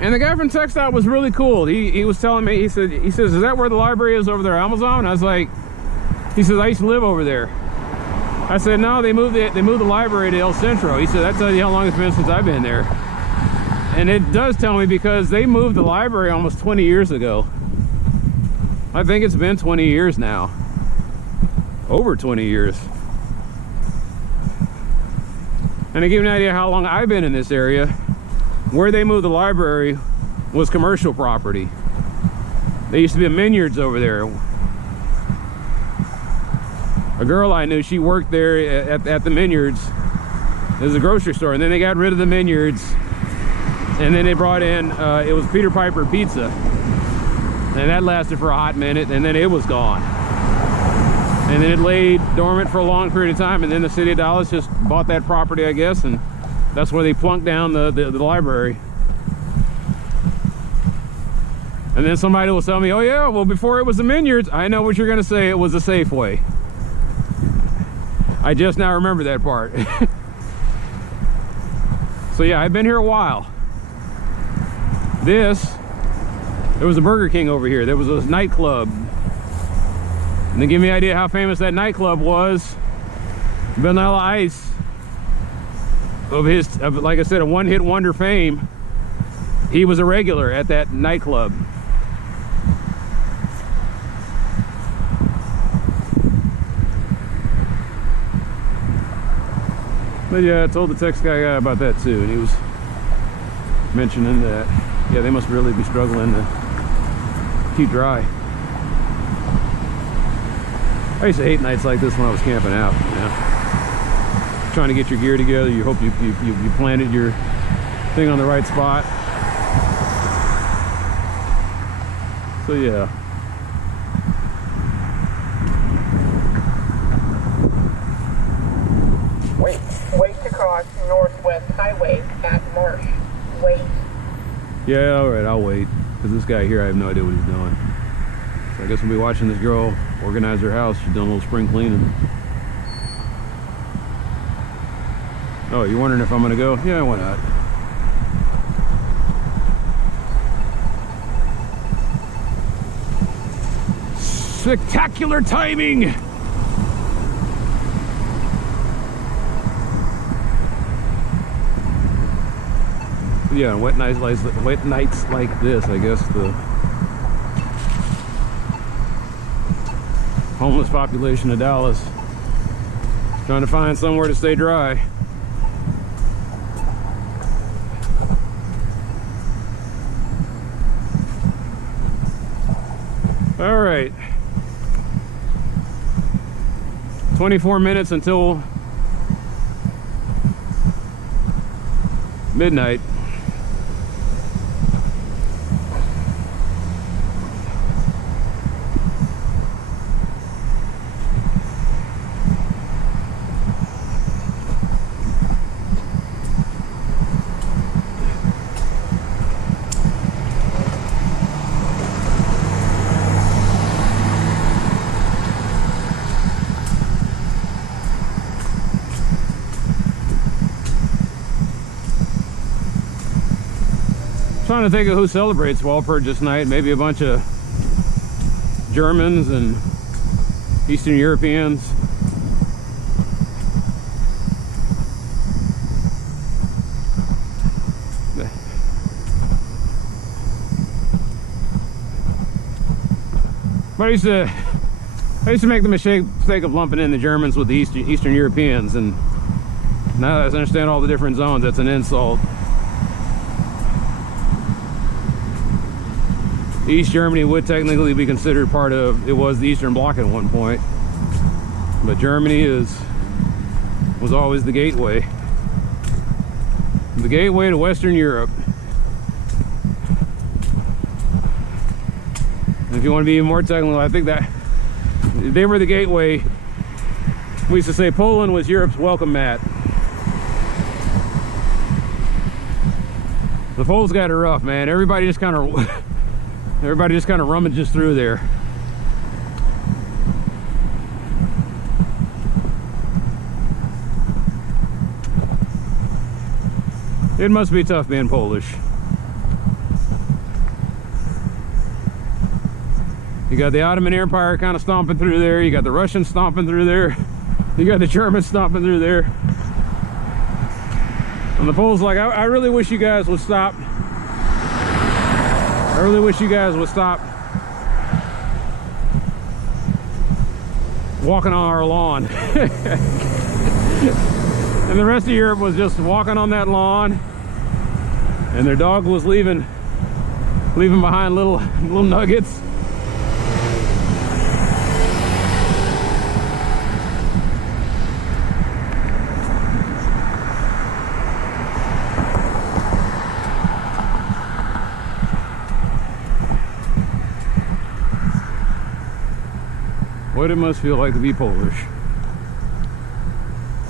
And the guy from TxDOT was really cool. He was telling me, he says, is that where the library is over there, Amazon? I was like, he says, I used to live over there. I said, no, they moved the library to El Centro. He said, that tells you how long it's been since I've been there. And it does tell me because they moved the library almost 20 years ago. I think it's been 20 years now. Over 20 years. And to give you an idea how long I've been in this area, where they moved the library was commercial property. There used to be a Minyards over there. A girl I knew, she worked there at the Minyards. It was a grocery store, and then they got rid of the Minyards, and then they brought in, it was Peter Piper Pizza. And that lasted for a hot minute, and then it was gone. And then it laid dormant for a long period of time, and then the City of Dallas just bought that property, I guess, and that's where they plunked down the library. And then somebody will tell me, oh yeah, well before it was the Minyards, I know what you're gonna say, it was a Safeway. I just now remember that part. So yeah, I've been here a while. There was a Burger King over here. There was a nightclub. And to give me an idea how famous that nightclub was, Vanilla Ice, of like I said, a one-hit wonder fame, he was a regular at that nightclub. But yeah, I told the text guy about that too, and he was mentioning that, yeah, they must really be struggling to keep dry. I used to hate nights like this when I was camping out, you know? Trying to get your gear together, you hope you planted your thing on the right spot. So yeah. Wait to cross Northwest Highway at Marsh. Wait. Yeah, all right, I'll wait. Because this guy here, I have no idea what he's doing. So I guess we'll be watching this girl organize her house. She's doing a little spring cleaning. Oh, you're wondering if I'm gonna go? Yeah, why not? Spectacular timing! Yeah, wet nights like this, I guess the homeless population of Dallas trying to find somewhere to stay dry. All right, 24 minutes until midnight. Trying to think of who celebrates Walpurgis Night. Maybe a bunch of Germans and Eastern Europeans. But I used to make the mistake of lumping in the Germans with the Eastern Europeans, and now that I understand all the different zones, that's an insult. East Germany would technically be considered part of, it was the Eastern Bloc at one point, but Germany was always the gateway to Western Europe. And if you want to be even more technical, I think that they were the gateway. We used to say Poland was Europe's welcome mat. The Poles got it rough, man. Everybody just kind of rummages through there. It must be tough being Polish. You got the Ottoman Empire kind of stomping through there. You got the Russians stomping through there. You got the Germans stomping through there. And the Poles like, I really wish you guys would stop. I really wish you guys would stop walking on our lawn. And the rest of Europe was just walking on that lawn, and their dog was leaving behind little nuggets. What it must feel like to be Polish.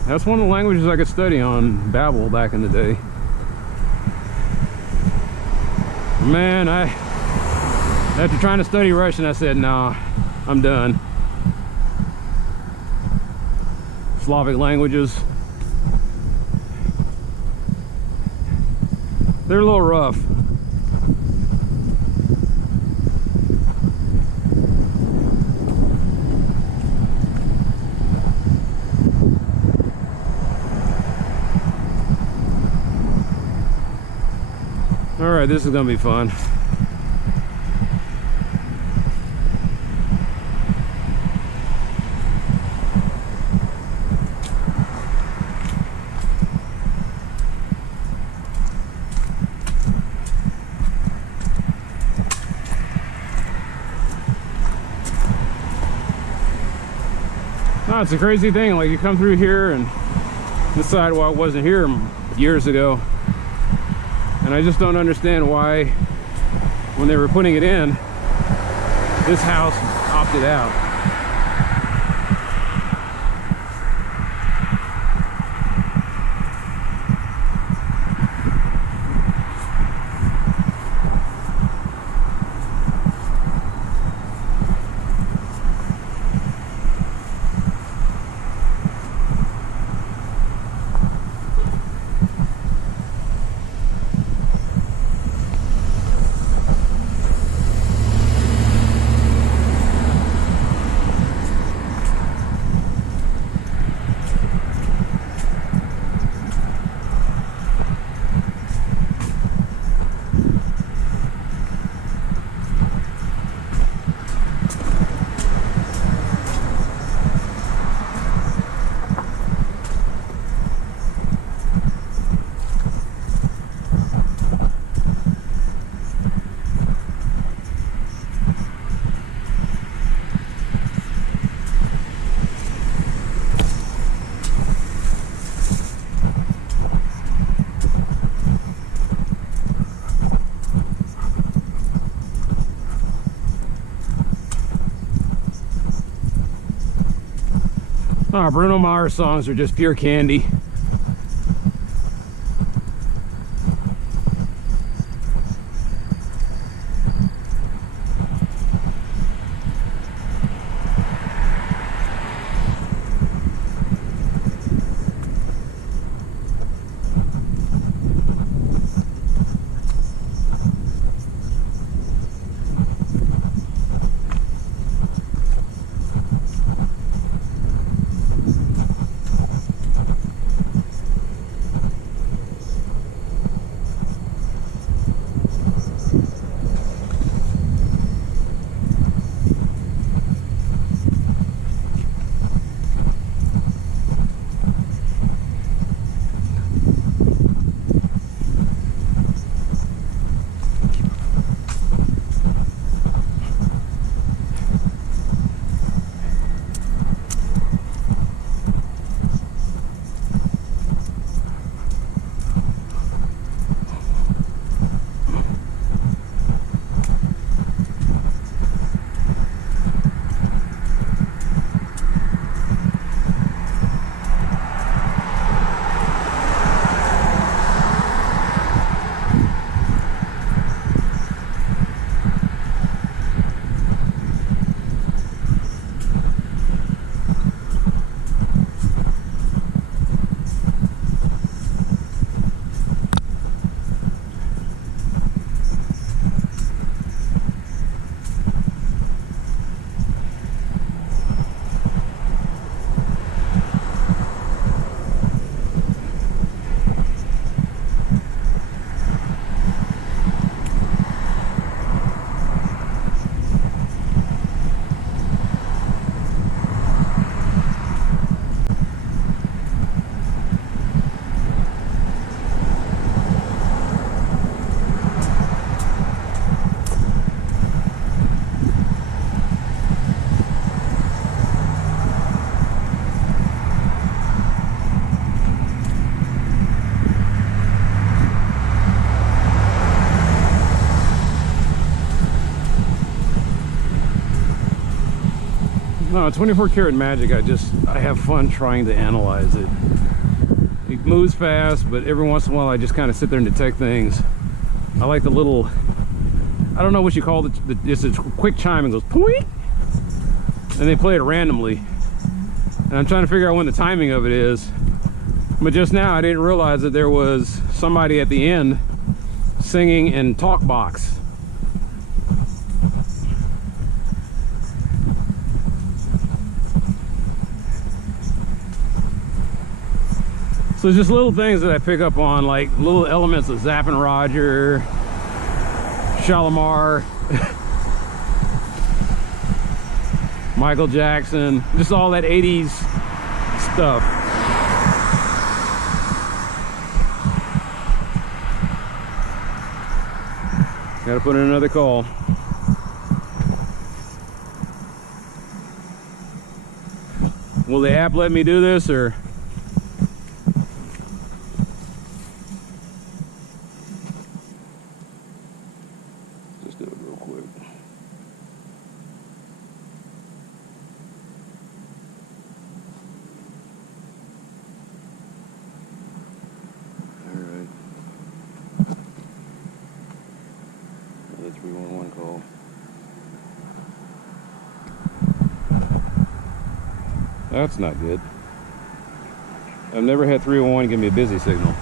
That's one of the languages I could study on Babbel back in the day. Man, after trying to study Russian, I said, nah, I'm done. Slavic languages, they're a little rough. All right, this is gonna be fun. No, it's a crazy thing. Like, you come through here, and this sidewalk wasn't here years ago. And I just don't understand why, when they were putting it in, this house opted out. Oh, Bruno Mars songs are just pure candy. No, 24 karat magic, I have fun trying to analyze it. It moves fast, but every once in a while I just kind of sit there and detect things. I like the little, I don't know what you call it, it's a quick chime and goes point, and they play it randomly. And I'm trying to figure out when the timing of it is. But just now I didn't realize that there was somebody at the end singing in talk box. So it's just little things that I pick up on, like little elements of Zapp and Roger, Shalimar, Michael Jackson, just all that 80s stuff. Gotta put in another call. Will the app let me do this, or? Just do it real quick. All right. Another 311 call. That's not good. I've never had 301 give me a busy signal.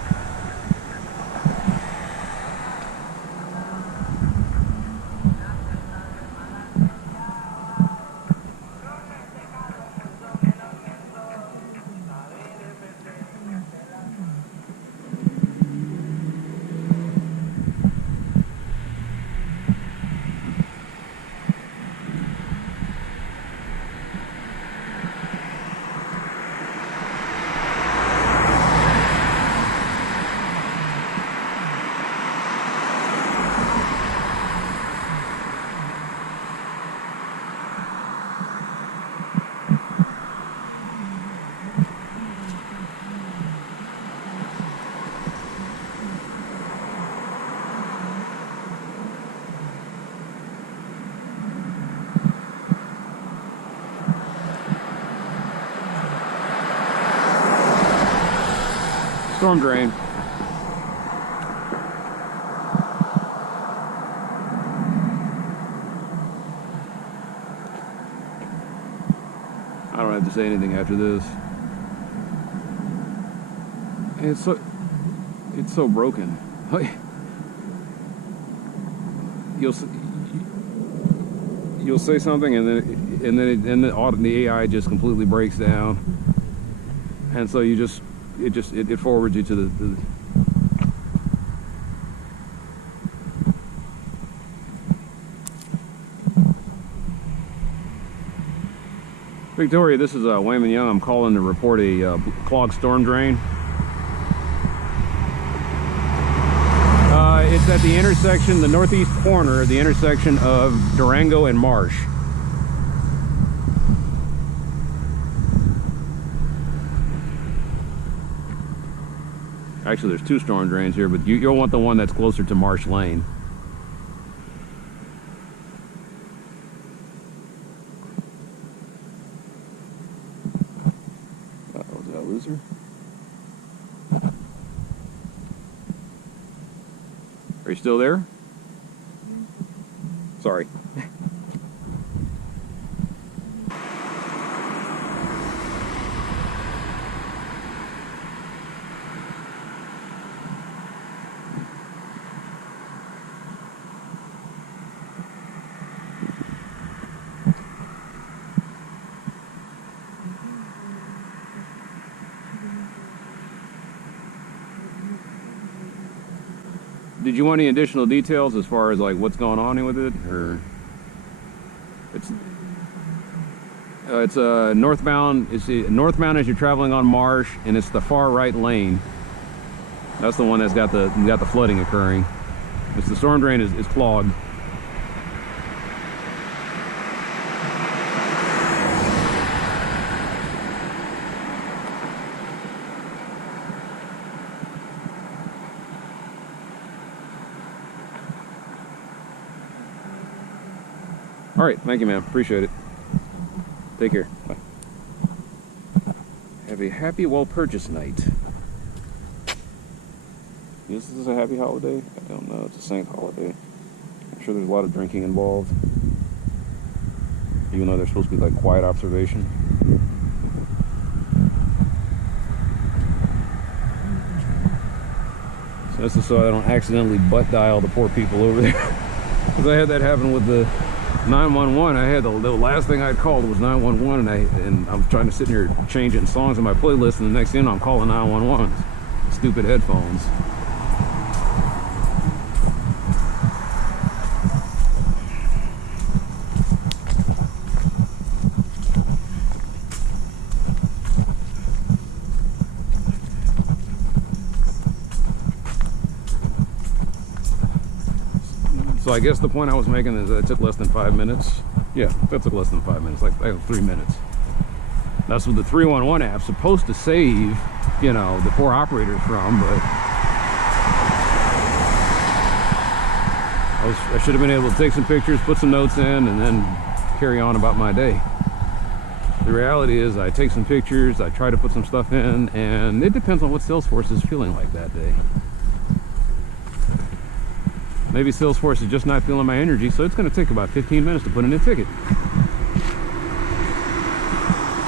Storm drain. I don't have to say anything after this. It's so broken. You'll say something and then the AI just completely breaks down, and so it forwards you to the Victoria, this is Wayman Young. I'm calling to report a clogged storm drain. It's at the intersection, the northeast corner of the intersection of Durango and Marsh. Actually, there's two storm drains here, but you'll want the one that's closer to Marsh Lane. Uh-oh, did I lose her? Are you still there? Sorry. Did you want any additional details as far as like what's going on with it, or it's northbound? It's northbound as you're traveling on Marsh, and it's the far right lane. That's the one that's got the flooding occurring. It's the storm drain is clogged. All right, thank you, ma'am. Appreciate it. Take care. Bye. Have a happy Walpurgis Night. Is this a happy holiday? I don't know. It's a saint holiday. I'm sure there's a lot of drinking involved, even though there's supposed to be like quiet observation. So this is so I don't accidentally butt dial the poor people over there. Because I had that happen with the 911. I had the last thing I'd called was 911, and I was trying to sit here changing songs in my playlist, and the next thing I'm calling 911. Stupid headphones. So I guess the point I was making is that it took less than 5 minutes. Yeah, that took less than 5 minutes, like 3 minutes. That's what the 311 app's supposed to save, you know, the poor operators from, but I should have been able to take some pictures, put some notes in, and then carry on about my day. The reality is I take some pictures, I try to put some stuff in, and it depends on what Salesforce is feeling like that day. Maybe Salesforce is just not feeling my energy, so it's going to take about 15 minutes to put in a ticket.